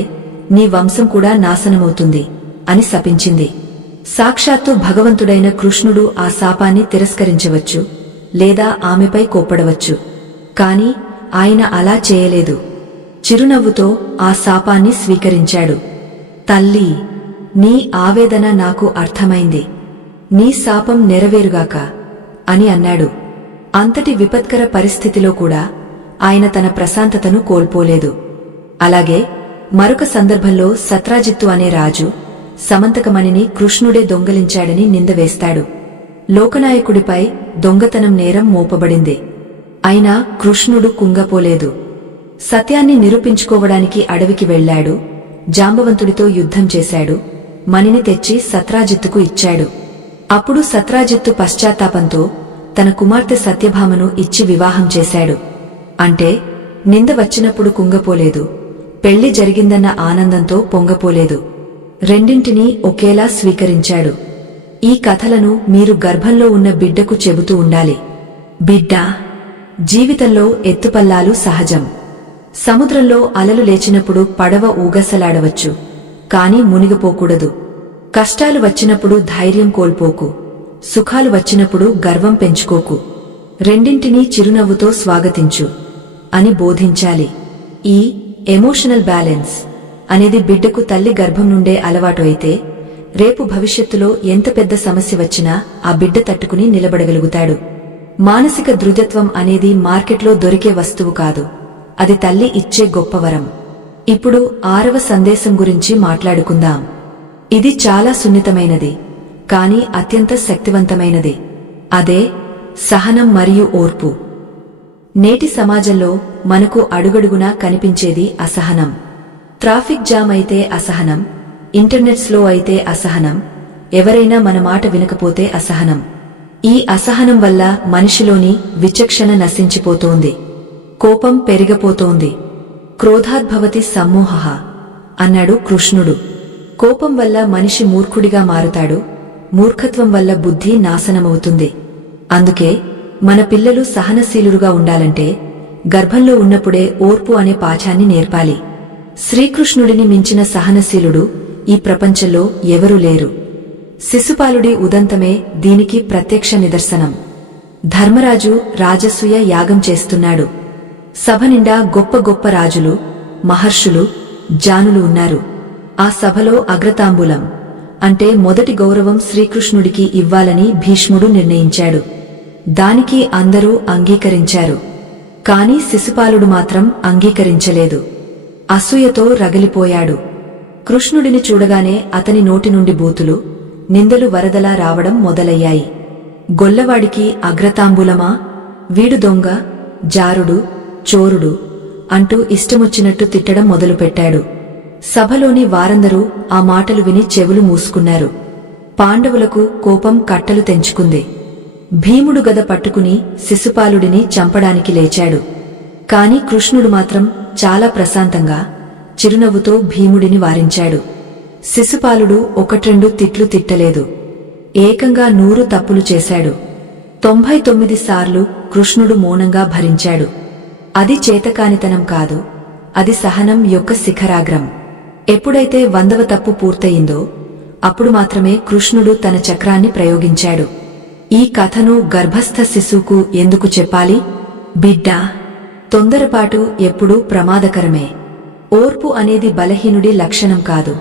నీ వంశం కూడా నాశనమవుతుంది అని శపించింది. సాక్షాత్తు భగవంతుడైన కృష్ణుడు ఆ శాపాన్ని తిరస్కరించవచ్చు, లేదా ఆమెపై కోప్పడవచ్చు. కాని ఆయన అలా చేయలేదు. చిరునవ్వుతో ఆ శాపాన్ని స్వీకరించాడు. తల్లీ, నీ ఆవేదన నాకు అర్థమైంది. నీ శాపం నెరవేరుగాక అని అన్నాడు. అంతటి విపత్కర పరిస్థితిలో కూడా ఆయన తన ప్రశాంతతను కోల్పోలేదు. అలాగే మరొక సందర్భంలో సత్రాజిత్తు అనే రాజు సమంతకమణిని కృష్ణుడే దొంగలించాడని నిందవేస్తాడు. లోకనాయకుడిపై దొంగతనం నేరం మోపబడింది. అయినా కృష్ణుడు కుంగపోలేదు. సత్యాన్ని నిరూపించుకోవడానికి అడవికి వెళ్లాడు. జాంబవంతుడితో యుద్ధం చేశాడు. మణిని తెచ్చి సత్రాజిత్తుకు ఇచ్చాడు. అప్పుడు సత్రాజిత్తు పశ్చాత్తాపంతో తన కుమార్తె సత్యభామను ఇచ్చి వివాహం చేశాడు. అంటే నింద వచ్చినప్పుడు కుంగపోలేదు, పెళ్లి జరిగిందన్న ఆనందంతో పొంగపోలేదు. రెండింటినీ ఒకేలా స్వీకరించాడు. ఈ కథలను మీరు గర్భంలో ఉన్న బిడ్డకు చెబుతూ ఉండాలి. బిడ్డా, జీవితంలో ఎత్తుపల్లాలు సహజం. సముద్రంలో అలలు లేచినప్పుడు పడవ ఊగసలాడవచ్చు, కాని మునిగిపోకూడదు. కష్టాలు వచ్చినప్పుడు ధైర్యం కోల్పోకు, సుఖాలు వచ్చినప్పుడు గర్వం పెంచుకోకు. రెండింటినీ చిరునవ్వుతో స్వాగతించు అని బోధించాలి. ఈ ఎమోషనల్ బ్యాలెన్స్ అనేది బిడ్డకు తల్లి గర్భం నుండే అలవాటు అయితే రేపు భవిష్యత్తులో ఎంత పెద్ద సమస్య వచ్చినా ఆ బిడ్డ తట్టుకుని నిలబడగలుగుతాడు. మానసిక దృఢత్వం అనేది మార్కెట్లో దొరికే వస్తువు కాదు, అది తల్లి ఇచ్చే గొప్ప వరం. ఇప్పుడు 6వ సందేశం గురించి మాట్లాడుకుందాం. ఇది చాలా సున్నితమైనది, కాని అత్యంత శక్తివంతమైనది. అదే సహనం మరియు ఓర్పు. నేటి సమాజంలో మనకు అడుగడుగునా కనిపించేది అసహనం. ట్రాఫిక్ జామ్ అయితే అసహనం, ఇంటర్నెట్ స్లో అయితే అసహనం, ఎవరైనా మన మాట వినకపోతే అసహనం. ఈ అసహనం వల్ల మనిషిలోని విచక్షణ నశించిపోతోంది, కోపం పెరిగిపోతోంది. క్రోధాద్భవతి సమ్మోహః అన్నాడు కృష్ణుడు. కోపం వల్ల మనిషి మూర్ఖుడిగా మారుతాడు, మూర్ఖత్వం వల్ల బుద్ధి నాశనమవుతుంది. అందుకే మన పిల్లలు సహనశీలురుగా ఉండాలంటే గర్భంలో ఉన్నప్పుడే ఓర్పు అనే పాఠాన్ని నేర్పాలి. శ్రీకృష్ణుడిని మించిన సహనశీలుడు ఈ ప్రపంచంలో ఎవరూ లేరు. శిశుపాలుడి ఉదంతమే దీనికి ప్రత్యక్ష నిదర్శనం. ధర్మరాజు రాజసూయ యాగం చేస్తున్నాడు. సభ నిండా గొప్ప గొప్ప రాజులు, మహర్షులు, జానులు ఉన్నారు. ఆ సభలో అగ్రతాంబూలం అంటే మొదటి గౌరవం శ్రీకృష్ణుడికి ఇవ్వాలని భీష్ముడు నిర్ణయించాడు. దానికి అందరూ అంగీకరించారు. కాని శిశుపాలుడు మాత్రం అంగీకరించలేదు. అసూయతో రగిలిపోయాడు. కృష్ణుడిని చూడగానే అతని నోటి నుండి బూతులు, నిందలు వరదలా రావడం మొదలయ్యాయి. గొల్లవాడికి అగ్రతాంబూలమా? వీడు దొంగ, జారుడు, చోరుడు అంటూ ఇష్టమొచ్చినట్టు తిట్టడం మొదలుపెట్టాడు. సభలోని వారందరూ ఆ మాటలు విని చెవులు మూసుకున్నారు. పాండవులకు కోపం కట్టలు తెంచుకుంది. భీముడు గద పట్టుకుని శిశుపాలుడిని చంపడానికి లేచాడు. కాని కృష్ణుడు మాత్రం చాలా ప్రశాంతంగా చిరునవ్వుతో భీముడిని వారించాడు. శిశుపాలుడు 1-2 తిట్లు తిట్టలేదు, ఏకంగా 100 తప్పులు చేశాడు. 99 సార్లు కృష్ణుడు మౌనంగా భరించాడు. అది చేతకానితనం కాదు, అది సహనం యొక్క శిఖరాగ్రం. ఎప్పుడైతే 100వ తప్పు పూర్తయిందో అప్పుడు మాత్రమే కృష్ణుడు తన చక్రాన్ని ప్రయోగించాడు. ఈ కథను గర్భస్థ శిశువుకు ఎందుకు చెప్పాలి? బిడ్డా, తొందరపాటు ఎప్పుడూ ప్రమాదకరమే. ఓర్పు అనేది బలహీనుడి లక్షణం కాదు,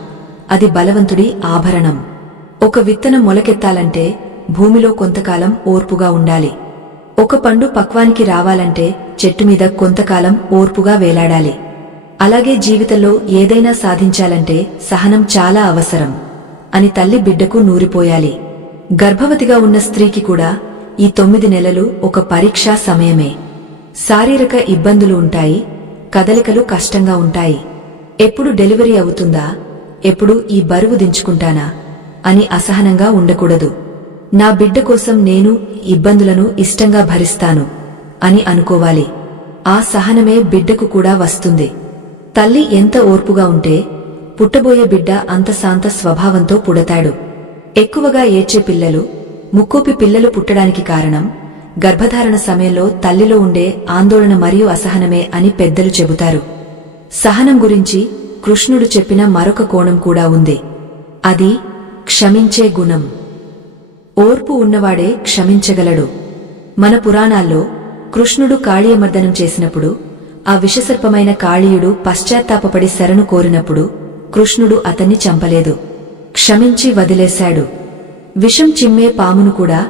అది బలవంతుడి ఆభరణం. ఒక విత్తనం మొలకెత్తాలంటే భూమిలో కొంతకాలం ఓర్పుగా ఉండాలి. ఒక పండు పక్వానికి రావాలంటే చెట్టుమీద కొంతకాలం ఓర్పుగా వేలాడాలి. అలాగే జీవితంలో ఏదైనా సాధించాలంటే సహనం చాలా అవసరం అని తల్లి బిడ్డకు నూరిపోయాలి. గర్భవతిగా ఉన్న స్త్రీకి కూడా ఈ 9 నెలలు ఒక పరీక్షా సమయమే. శారీరక ఇబ్బందులు ఉంటాయి, కదలికలు కష్టంగా ఉంటాయి. ఎప్పుడు డెలివరీ అవుతుందా, ఎప్పుడు ఈ బరువు దించుకుంటానా అని అసహనంగా ఉండకూడదు. నా బిడ్డ కోసం నేను ఇబ్బందులను ఇష్టంగా భరిస్తాను అని అనుకోవాలి. ఆ సహనమే బిడ్డకు కూడా వస్తుంది. తల్లి ఎంత ఓర్పుగా ఉంటే పుట్టబోయే బిడ్డ అంత శాంత స్వభావంతో పుడతాడు. ఎక్కువగా ఏడ్చే పిల్లలు, ముక్కోపి పిల్లలు పుట్టడానికి కారణం గర్భధారణ సమయంలో తల్లిలో ఉండే ఆందోళన మరియు అసహనమే అని పెద్దలు చెబుతారు. సహనం గురించి కృష్ణుడు చెప్పిన మరొక కోణం కూడా ఉంది. అది క్షమించే గుణం. ఓర్పు ఉన్నవాడే క్షమించగలడు. మన పురాణాల్లో కృష్ణుడు కాళీయమర్దనం చేసినప్పుడు ఆ విషసర్పమైన కాళీయుడు పశ్చాత్తాపపడి శరణు కోరినప్పుడు కృష్ణుడు అతన్ని చంపలేదు, క్షమించి వదిలేశాడు. విషం చిమ్మే పామును కూడా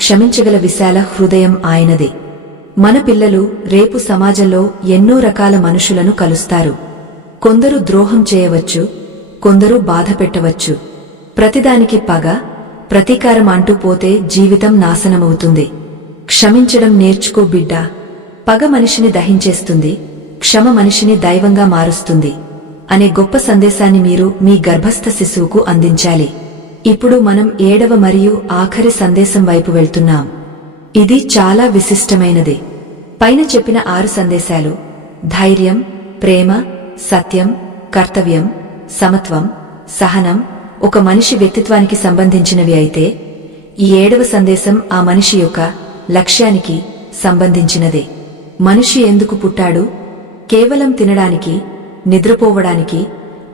క్షమించగల విశాల హృదయం ఆయనది. మన పిల్లలు రేపు సమాజంలో ఎన్నో రకాల మనుషులను కలుస్తారు. కొందరు ద్రోహం చేయవచ్చు, కొందరు బాధ పెట్టవచ్చు. ప్రతిదానికి పగ, ప్రతీకారం అంటూ పోతే జీవితం నాశనమవుతుంది. క్షమించడం నేర్చుకో బిడ్డా. పగ మనిషిని దహించేస్తుంది, క్షమ మనిషిని దైవంగా మారుస్తుంది అనే గొప్ప సందేశాన్ని మీరు మీ గర్భస్థ శిశువుకు అందించాలి. ఇప్పుడు మనం 7వ మరియు ఆఖరి సందేశం వైపు వెళ్తున్నాం. ఇది చాలా విశిష్టమైనది. పైన చెప్పిన 6 సందేశాలు ధైర్యం, ప్రేమ, సత్యం, కర్తవ్యం, సమత్వం, సహనం ఒక మనిషి వ్యక్తిత్వానికి సంబంధించినవి అయితే, ఈ 7వ సందేశం ఆ మనిషి యొక్క లక్ష్యానికి సంబంధించినదే. మనిషి ఎందుకు పుట్టాడు? కేవలం తినడానికి, నిద్రపోవడానికి,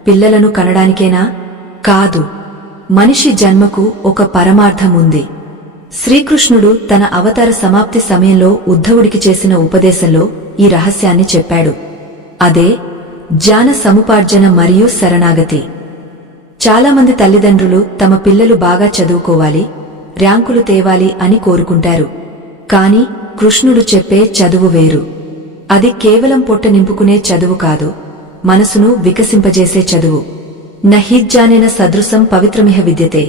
పిల్లలను కనడానికేనా? కాదు. మనిషి జన్మకు ఒక పరమార్థం ఉంది. శ్రీకృష్ణుడు తన అవతార సమాప్తి సమయంలో ఉద్ధవుడికి చేసిన ఉపదేశంలో ఈ రహస్యాన్ని చెప్పాడు. అదే జ్ఞాన సముపార్జన మరియు శరణాగతి. చాలామంది తల్లిదండ్రులు తమ పిల్లలు బాగా చదువుకోవాలి, ర్యాంకులు తేవాలి అని కోరుకుంటారు. కాని కృష్ణుడు చెప్పే చదువు వేరు. అది కేవలం పొట్ట నింపుకునే చదువు కాదు, మనసును వికసింపజేసే చదువు. నహి జ్ఞానేన సదృశం పవిత్రమిహ విద్యతే.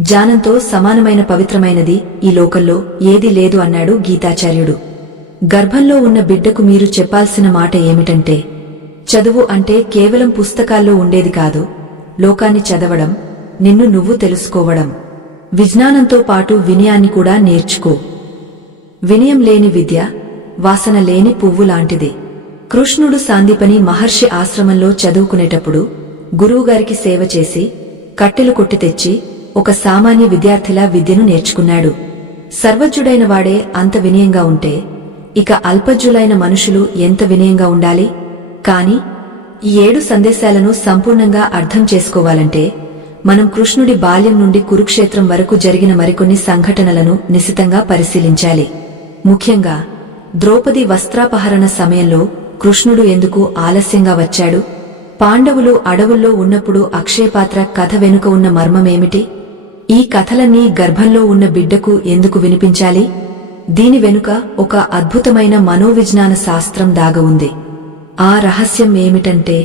జ్ఞానంతో సమానమైన పవిత్రమైనది ఈ లోకంలో ఏదీ లేదు అన్నాడు గీతాచార్యుడు. గర్భంలో ఉన్న బిడ్డకు మీరు చెప్పాల్సిన మాట ఏమిటంటే, చదువు అంటే కేవలం పుస్తకాల్లో ఉండేది కాదు, లోకాన్ని చదవడం, నిన్ను నువ్వు తెలుసుకోవడం. విజ్ఞానంతో పాటు వినయాన్ని కూడా నేర్చుకో. వినయం లేని విద్య వాసన లేని పువ్వు లాంటిది. కృష్ణుడు సాందీపని మహర్షి ఆశ్రమంలో చదువుకునేటప్పుడు గురువుగారికి సేవ చేసి కట్టెలు కొట్టి తెచ్చి ఒక సామాన్య విద్యార్థిలా విద్యను నేర్చుకున్నాడు. సర్వజ్ఞుడైన వాడే అంత వినయంగా ఉంటే ఇక అల్పజ్ఞులైన మనుషులు ఎంత వినయంగా ఉండాలి? కాని ఈ 7 సందేశాలను సంపూర్ణంగా అర్థం చేసుకోవాలంటే మనం కృష్ణుడి బాల్యం నుండి కురుక్షేత్రం వరకు జరిగిన మరికొన్ని సంఘటనలను నిశితంగా పరిశీలించాలి. ముఖ్యంగా ద్రౌపది వస్త్రాపహరణ సమయంలో కృష్ణుడు ఎందుకు ఆలస్యంగా వచ్చాడు? పాండవులు అడవుల్లో ఉన్నప్పుడు అక్షయపాత్ర కథ వెనుక ఉన్న మర్మమేమిటి? ఈ కథలన్నీ గర్భంలో ఉన్న బిడ్డకు ఎందుకు వినిపించాలి? దీని వెనుక ఒక అద్భుతమైన మనోవిజ్ఞాన శాస్త్రం దాగ ఉంది. ఆ రహస్యం ఏమిటంటే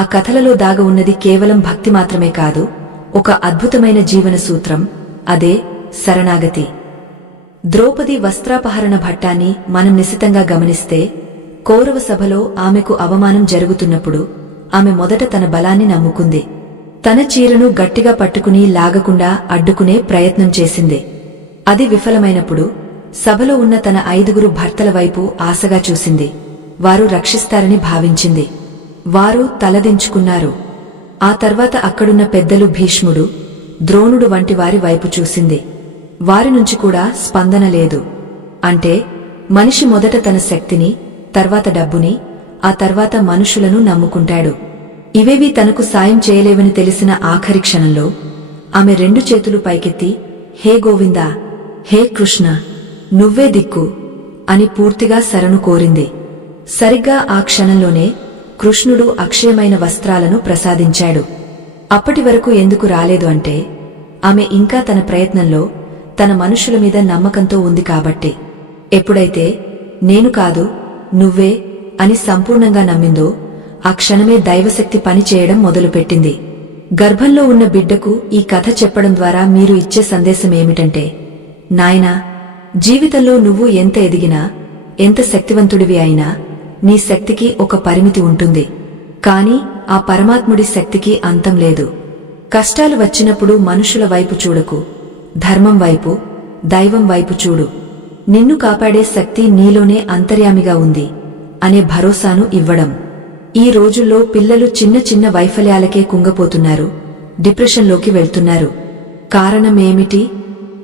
ఆ కథలలో దాగ ఉన్నది కేవలం భక్తి మాత్రమే కాదు, ఒక అద్భుతమైన జీవన సూత్రం. అదే శరణాగతి. ద్రౌపది వస్త్రాపహరణ ఘట్టాన్ని మనం నిశితంగా గమనిస్తే, కౌరవ సభలో ఆమెకు అవమానం జరుగుతున్నప్పుడు ఆమె మొదట తన బలాన్ని నమ్ముకుంది. తన చీరను గట్టిగా పట్టుకుని లాగకుండా అడ్డుకునే ప్రయత్నం చేసింది. అది విఫలమైనప్పుడు సభలో ఉన్న తన 5గురు భర్తల వైపు ఆశగా చూసింది. వారు రక్షిస్తారని భావించింది. వారు తలదించుకున్నారు. ఆ తర్వాత అక్కడున్న పెద్దలు భీష్ముడు, ద్రోణుడు వంటి వారి వైపు చూసింది. వారి నుంచి కూడా స్పందన లేదు. అంటే మనిషి మొదట తన శక్తిని, తర్వాత డబ్బుని, ఆ తర్వాత మనుషులను నమ్ముకుంటాడు. ఇవేవీ తనకు సాయం చేయలేవని తెలిసిన ఆఖరి క్షణంలో ఆమె 2 చేతులు పైకెత్తి, హే గోవిందా, హే కృష్ణ, నువ్వే దిక్కు అని పూర్తిగా శరణు కోరింది. సరిగ్గా ఆ క్షణంలోనే కృష్ణుడు అక్షయమైన వస్త్రాలను ప్రసాదించాడు. అప్పటి వరకు ఎందుకు రాలేదు అంటే ఆమె ఇంకా తన ప్రయత్నంలో, తన మనుషుల మీద నమ్మకంతో ఉంది కాబట్టి. ఎప్పుడైతే నేను కాదు నువ్వే అని సంపూర్ణంగా నమ్మిందో ఆ క్షణమే దైవశక్తి పనిచేయడం మొదలుపెట్టింది. గర్భంలో ఉన్న బిడ్డకు ఈ కథ చెప్పడం ద్వారా మీరు ఇచ్చే సందేశమేమిటంటే, నాయనా, జీవితంలో నువ్వు ఎంత ఎదిగినా, ఎంత శక్తివంతుడివి అయినా నీ శక్తికి ఒక పరిమితి ఉంటుంది. కాని ఆ పరమాత్ముడి శక్తికి అంతం లేదు. కష్టాలు వచ్చినప్పుడు మనుషుల వైపు చూడకు, ధర్మం వైపు, దైవం వైపు చూడు. నిన్ను కాపాడే శక్తి నీలోనే అంతర్యామిగా ఉంది అనే భరోసాను ఇవ్వడం. ఈ రోజుల్లో పిల్లలు చిన్న చిన్న వైఫల్యాలకే కుంగపోతున్నారు, డిప్రెషన్లోకి వెళ్తున్నారు. కారణమేమిటి?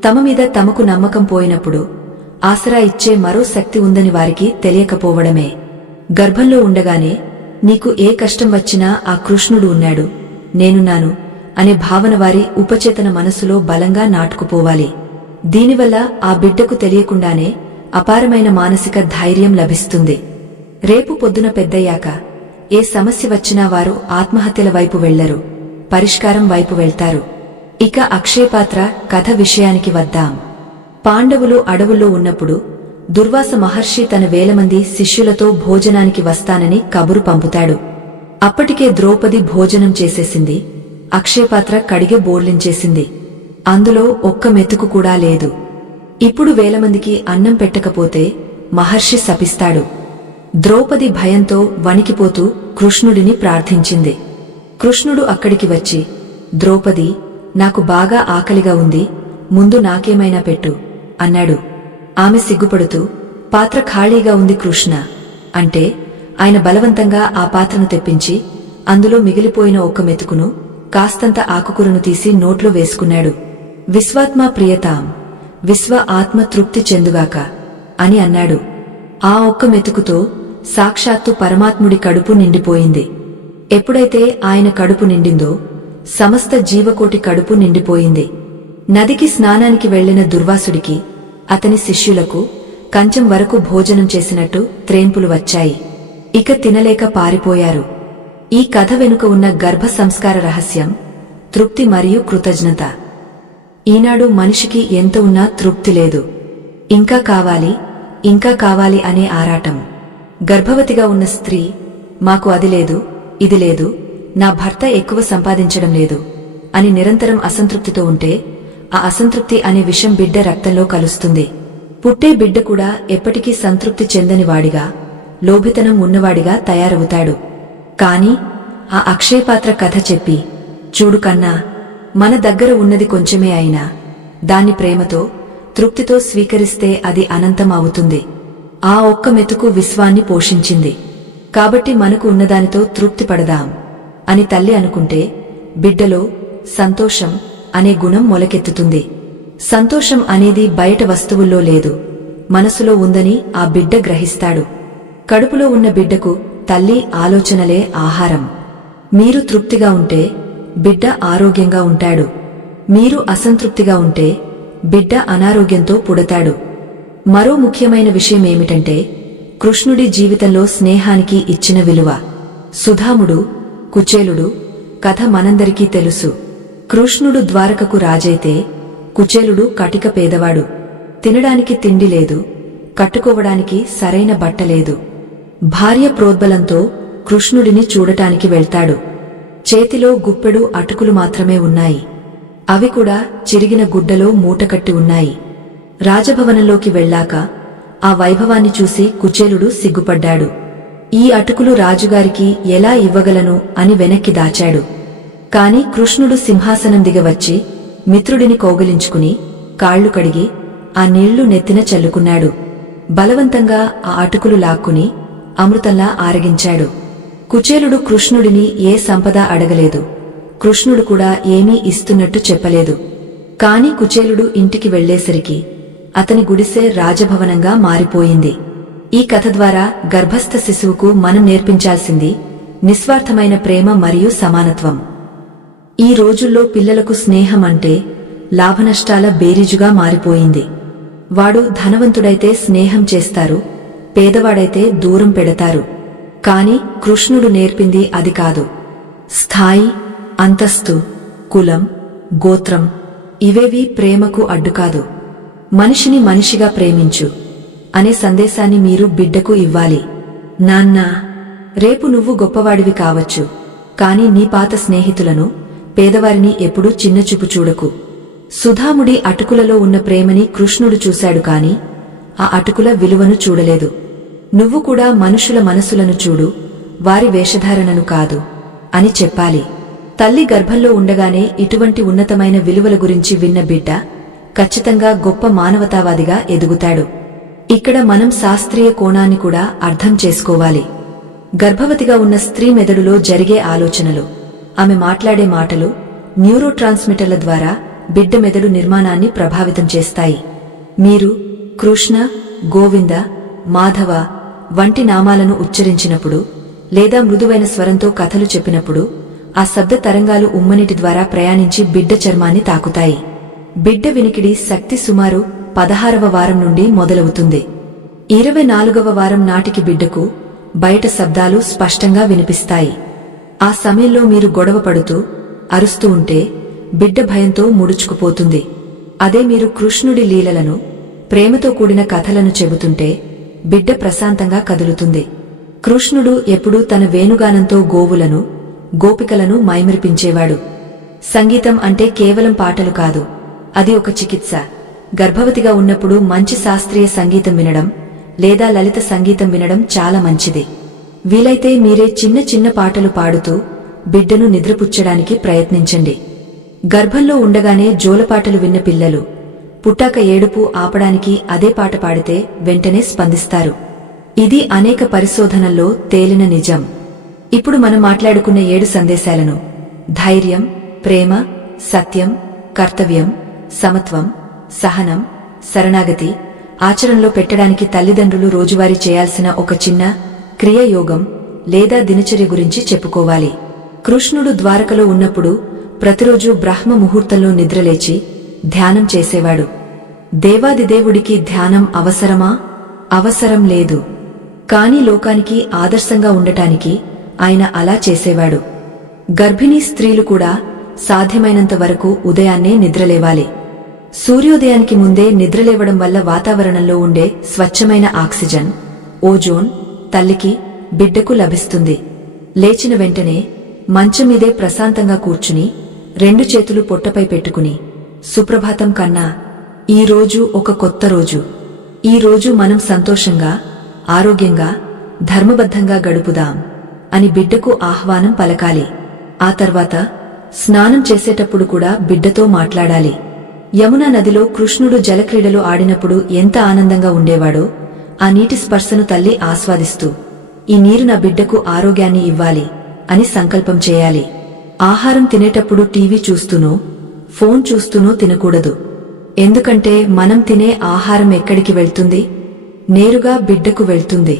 తమ మీద తమకు నమ్మకం పోయినప్పుడు ఆసరా ఇచ్చే మరో శక్తి ఉందని వారికి తెలియకపోవడమే. గర్భంలో ఉండగానే నీకు ఏ కష్టం వచ్చినా ఆ కృష్ణుడు ఉన్నాడు, నేనున్నాను అనే భావన వారి ఉపచేతన మనసులో బలంగా నాటుకుపోవాలి. దీనివల్ల ఆ బిడ్డకు తెలియకుండానే అపారమైన మానసిక ధైర్యం లభిస్తుంది. రేపు పొద్దున పెద్దయ్యాక ఏ సమస్య వచ్చినా వారు ఆత్మహత్యల వైపు వెళ్లరు, పరిష్కారం వైపు వెళ్తారు. ఇక అక్షయపాత్ర కథ విషయానికి వద్దాం. పాండవులు అడవుల్లో ఉన్నప్పుడు దుర్వాస మహర్షి తన 1000 మంది శిష్యులతో భోజనానికి వస్తానని కబురు పంపుతాడు. అప్పటికే ద్రౌపది భోజనం చేసేసింది, అక్షయపాత్ర కడిగే బోర్లించేసింది. అందులో ఒక్క మెతుకు కూడా లేదు. ఇప్పుడు 1000 మందికి అన్నం పెట్టకపోతే మహర్షి శపిస్తాడు. ద్రౌపది భయంతో వణికిపోతూ కృష్ణుడిని ప్రార్థించింది. కృష్ణుడు అక్కడికి వచ్చి, ద్రౌపది, నాకు బాగా ఆకలిగా ఉంది, ముందు నాకేమైనా పెట్టు అన్నాడు. ఆమె సిగ్గుపడుతూ, పాత్ర ఖాళీగా ఉంది కృష్ణ అంటే ఆయన బలవంతంగా ఆ పాత్రను తెప్పించి అందులో మిగిలిపోయిన ఒక్క మెతుకును, కాస్తంత ఆకుకూరను తీసి నోట్లో వేసుకున్నాడు. విశ్వాత్మ ప్రియతాం, విశ్వ ఆత్మ తృప్తి చెందుగాక అని అన్నాడు. ఆ ఒక్క మెతుకుతో సాక్షాత్తు పరమాత్ముడి కడుపు నిండిపోయింది. ఎప్పుడైతే ఆయన కడుపు నిండిందో సమస్త జీవకోటి కడుపు నిండిపోయింది. నదికి స్నానానికి వెళ్లిన దుర్వాసుడికి, అతని శిష్యులకు కంచం వరకు భోజనం చేసినట్టు త్రేన్పులు వచ్చాయి. ఇక తినలేక పారిపోయారు. ఈ కథ వెనుక ఉన్న గర్భ సంస్కార రహస్యం తృప్తి మరియు కృతజ్ఞత. ఈనాడు మనిషికి ఎంత ఉన్నా తృప్తి లేదు. ఇంకా కావాలి, ఇంకా కావాలి అనే ఆరాటం. గర్భవతిగా ఉన్న స్త్రీ, మాకు అది లేదు, ఇది లేదు, నా భర్త ఎక్కువ సంపాదించడం లేదు అని నిరంతరం అసంతృప్తితో ఉంటే ఆ అసంతృప్తి అనే విషం బిడ్డ రక్తంలో కలుస్తుంది. పుట్టే బిడ్డ కూడా ఎప్పటికీ సంతృప్తి చెందని వాడిగా, లోభితనం ఉన్నవాడిగా తయారవుతాడు. కాని ఆ అక్షయపాత్ర కథ చెప్పి, చూడు కన్నా, మన దగ్గర ఉన్నది కొంచెమే అయినా దాన్ని ప్రేమతో, తృప్తితో స్వీకరిస్తే అది అనంతం అవుతుంది. ఆ ఒక్క మెతుకు విశ్వాన్ని పోషించింది. కాబట్టి మనకు ఉన్నదానితో తృప్తి పడదాం అని తల్లి అనుకుంటే బిడ్డలో సంతోషం అనే గుణం మొలకెత్తుతుంది. సంతోషం అనేది బయట వస్తువుల్లో లేదు, మనసులో ఉందని ఆ బిడ్డ గ్రహిస్తాడు. కడుపులో ఉన్న బిడ్డకు తల్లి ఆలోచనలే ఆహారం. మీరు తృప్తిగా ఉంటే బిడ్డ ఆరోగ్యంగా ఉంటాడు. మీరు అసంతృప్తిగా ఉంటే బిడ్డ అనారోగ్యంతో పుడతాడు. మరో ముఖ్యమైన విషయమేమిటంటే కృష్ణుడి జీవితంలో స్నేహానికి ఇచ్చిన విలువ. సుధాముడు, కుచేలుడు కథ మనందరికీ తెలుసు. కృష్ణుడు ద్వారకకు రాజైతే కుచేలుడు కటిక పేదవాడు. తినడానికి తిండి లేదు, కట్టుకోవడానికి సరైన బట్టలేదు. భార్య ప్రోద్బలంతో కృష్ణుడిని చూడటానికి వెళ్తాడు. చేతిలో గుప్పెడు అటుకులు మాత్రమే ఉన్నాయి. అవి కూడా చిరిగిన గుడ్డలో మూటకట్టి ఉన్నాయి. రాజభవనంలోకి వెళ్ళాక ఆ వైభవాన్ని చూసి కుచేలుడు సిగ్గుపడ్డాడు. ఈ అటుకులు రాజుగారికి ఎలా ఇవ్వగలను అని వెనక్కి దాచాడు. కాని కృష్ణుడు సింహాసనం దిగవచ్చి మిత్రుడిని కౌగిలించుకుని కాళ్లు కడిగి ఆ నీళ్లు నెత్తిన చల్లుకున్నాడు. బలవంతంగా ఆ అటుకులు లాక్కుని అమృతంలా ఆరగించాడు. కుచేలుడు కృష్ణుడిని ఏ సంపద అడగలేదు, కృష్ణుడు కూడా ఏమీ ఇస్తున్నట్టు చెప్పలేదు. కాని కుచేలుడు ఇంటికి వెళ్లేసరికి అతని గుడిసె రాజభవనంగా మారిపోయింది. ఈ కథ ద్వారా గర్భస్థ శిశువుకు మనం నేర్పించాల్సింది నిస్వార్థమైన ప్రేమ మరియు సమానత్వం. ఈ రోజుల్లో పిల్లలకు స్నేహం అంటే లాభనష్టాల బేరీజుగా మారిపోయింది. వాడు ధనవంతుడైతే స్నేహం చేస్తారు, పేదవాడైతే దూరం పెడతారు. కాని కృష్ణుడు నేర్పింది అది కాదు. స్థాయి, అంతస్తు, కులం, గోత్రం ఇవేవీ ప్రేమకు అడ్డుకాదు. మనిషిని మనిషిగా ప్రేమించు అనే సందేశాన్ని మీరు బిడ్డకు ఇవ్వాలి. నాన్నా, రేపు నువ్వు గొప్పవాడివి కావచ్చు, కాని నీ పాత స్నేహితులను, పేదవారిని ఎప్పుడూ చిన్నచూపు చూడకు. సుధాముడి అటుకులలో ఉన్న ప్రేమని కృష్ణుడు చూశాడు కాని ఆ అటుకుల విలువను చూడలేదు. నువ్వు కూడా మనుషుల మనసులను చూడు, వారి వేషధారణను కాదు అని చెప్పాలి. తల్లి గర్భంలో ఉండగానే ఇటువంటి ఉన్నతమైన విలువల గురించి విన్న బిడ్డ ఖచ్చితంగా గొప్ప మానవతావాదిగా ఎదుగుతాడు. ఇక్కడ మనం శాస్త్రీయ కోణాన్ని కూడా అర్థం చేసుకోవాలి. గర్భవతిగా ఉన్న స్త్రీ మెదడులో జరిగే ఆలోచనలు, ఆమె మాట్లాడే మాటలు న్యూరో ట్రాన్స్మిటర్ల ద్వారా బిడ్డ మెదడు నిర్మాణాన్ని ప్రభావితం చేస్తాయి. మీరు కృష్ణ, గోవింద, మాధవ వంటి నామాలను ఉచ్చరించినప్పుడు లేదా మృదువైన స్వరంతో కథలు చెప్పినప్పుడు ఆ శబ్ద తరంగాలు ఉమ్మనీటి ద్వారా ప్రయాణించి బిడ్డ చర్మాన్ని తాకుతాయి. బిడ్డ వినికిడి శక్తి సుమారు 16వ వారం నుండి మొదలవుతుంది. 24వ వారం నాటికి బిడ్డకు బయట శబ్దాలు స్పష్టంగా వినిపిస్తాయి. ఆ సమయంలో మీరు గొడవ పడుతూ, అరుస్తూ ఉంటే బిడ్డ భయంతో ముడుచుకుపోతుంది. అదే మీరు కృష్ణుడి లీలలను, ప్రేమతో కూడిన కథలను చెబుతుంటే బిడ్డ ప్రశాంతంగా కదులుతుంది. కృష్ణుడు ఎప్పుడూ తన వేణుగానంతో గోవులను, గోపికలను మైమరిపించేవాడు. సంగీతం అంటే కేవలం పాటలు కాదు, అది ఒక చికిత్స. గర్భవతిగా ఉన్నప్పుడు మంచి శాస్త్రీయ సంగీతం వినడం లేదా లలిత సంగీతం వినడం చాలా మంచిది. వీలైతే మీరే చిన్న చిన్న పాటలు పాడుతూ బిడ్డను నిద్రపుచ్చడానికి ప్రయత్నించండి. గర్భంలో ఉండగానే జోలపాటలు విన్న పిల్లలు పుట్టాక ఏడుపు ఆపడానికి అదే పాట పాడితే వెంటనే స్పందిస్తారు. ఇది అనేక పరిశోధనల్లో తేలిన నిజం. ఇప్పుడు మనం మాట్లాడుకున్న 7 సందేశాలను ధైర్యం, ప్రేమ, సత్యం, కర్తవ్యం, సమత్వం, సహనం, శరణాగతి ఆచరణలో పెట్టడానికి తల్లిదండ్రులు రోజువారీ చేయాల్సిన ఒక చిన్న క్రియాయోగం లేదా దినచర్య గురించి చెప్పుకోవాలి. కృష్ణుడు ద్వారకలో ఉన్నప్పుడు ప్రతిరోజు బ్రహ్మ ముహూర్తంలో నిద్రలేచి ధ్యానం చేసేవాడు. దేవాదిదేవుడికి ధ్యానం అవసరమా? అవసరం లేదు. కాని లోకానికి ఆదర్శంగా ఉండటానికి ఆయన అలా చేసేవాడు. గర్భిణీ స్త్రీలు కూడా సాధ్యమైనంత వరకు ఉదయాన్నే నిద్రలేవాలి. సూర్యోదయానికి ముందే నిద్రలేవడం వల్ల వాతావరణంలో ఉండే స్వచ్ఛమైన ఆక్సిజన్, ఓజోన్ తల్లికి, బిడ్డకు లభిస్తుంది. లేచిన వెంటనే మంచం మీదే ప్రశాంతంగా కూర్చుని 2 చేతులు పొట్టపై పెట్టుకుని, సుప్రభాతం కన్నా, ఈ రోజు ఒక కొత్త రోజు, ఈ రోజు మనం సంతోషంగా, ఆరోగ్యంగా, ధర్మబద్ధంగా గడుపుదాం అని బిడ్డకు ఆహ్వానం పలకాలి. ఆ తర్వాత స్నానం చేసేటప్పుడు కూడా బిడ్డతో మాట్లాడాలి. యమునా నదిలో కృష్ణుడు జలక్రీడలు ఆడినప్పుడు ఎంత ఆనందంగా ఉండేవాడో ఆ నీటి స్పర్శను తల్లి ఆస్వాదిస్తూ, ఈ నీరు నా బిడ్డకు ఆరోగ్యాన్ని ఇవ్వాలి అని సంకల్పం చేయాలి. ఆహారం తినేటప్పుడు టీవీ చూస్తూనో, ఫోన్ చూస్తూనో తినకూడదు. ఎందుకంటే మనం తినే ఆహారం ఎక్కడికి వెళ్తుంది? నేరుగా బిడ్డకు వెళ్తుంది.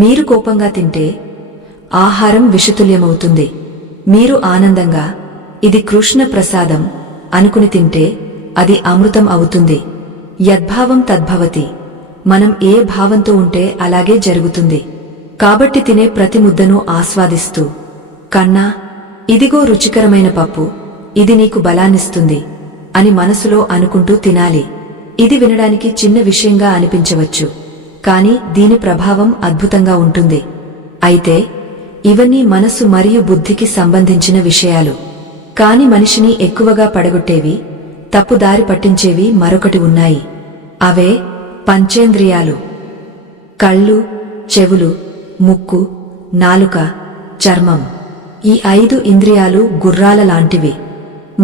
మీరు కోపంగా తింటే ఆహారం విషతుల్యమవుతుంది. మీరు ఆనందంగా, ఇది కృష్ణ ప్రసాదం అనుకుని తింటే అది అమృతం అవుతుంది. యద్భావం తద్భవతి. మనం ఏ భావంతో ఉంటే అలాగే జరుగుతుంది. కాబట్టి తినే ప్రతి ముద్దను ఆస్వాదిస్తూ, కన్నా, ఇదిగో రుచికరమైన పప్పు, ఇది నీకు బలాన్నిస్తుంది అని మనసులో అనుకుంటూ తినాలి. ఇది వినడానికి చిన్న విషయంగా అనిపించవచ్చు, కాని దీని ప్రభావం అద్భుతంగా ఉంటుంది. అయితే ఇవన్నీ మనసు మరియు బుద్ధికి సంబంధించిన విషయాలు. కాని మనిషిని ఎక్కువగా పడగొట్టేవి, తప్పుదారి పట్టించేవి మరొకటి ఉన్నాయి. అవే పంచేంద్రియాలు. కళ్ళు, చెవులు, ముక్కు, నాలుక, చర్మం. ఈ 5 ఇంద్రియాలు గుర్రాల లాంటివి.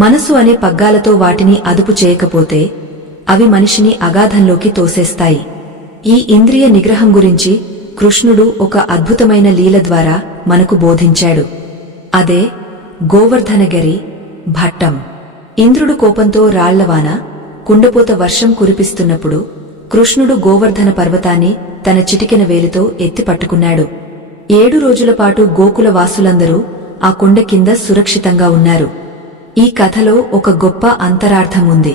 మనసు అనే పగ్గాలతో వాటిని అదుపు చేయకపోతే అవి మనిషిని అగాధంలోకి తోసేస్తాయి. ఈ ఇంద్రియ నిగ్రహం గురించి కృష్ణుడు ఒక అద్భుతమైన లీల ద్వారా మనకు బోధించాడు. అదే గోవర్ధనగిరి భట్టం. ఇంద్రుడు కోపంతో రాళ్లవాన, కుండపోత వర్షం కురిపిస్తున్నప్పుడు కృష్ణుడు గోవర్ధన పర్వతాన్ని తన చిటికెన వేలితో ఎత్తి పట్టుకున్నాడు. 7 రోజుల పాటు గోకుల వాసులందరూ ఆ కొండ కింద సురక్షితంగా ఉన్నారు. ఈ కథలో ఒక గొప్ప అంతరార్థం ఉంది.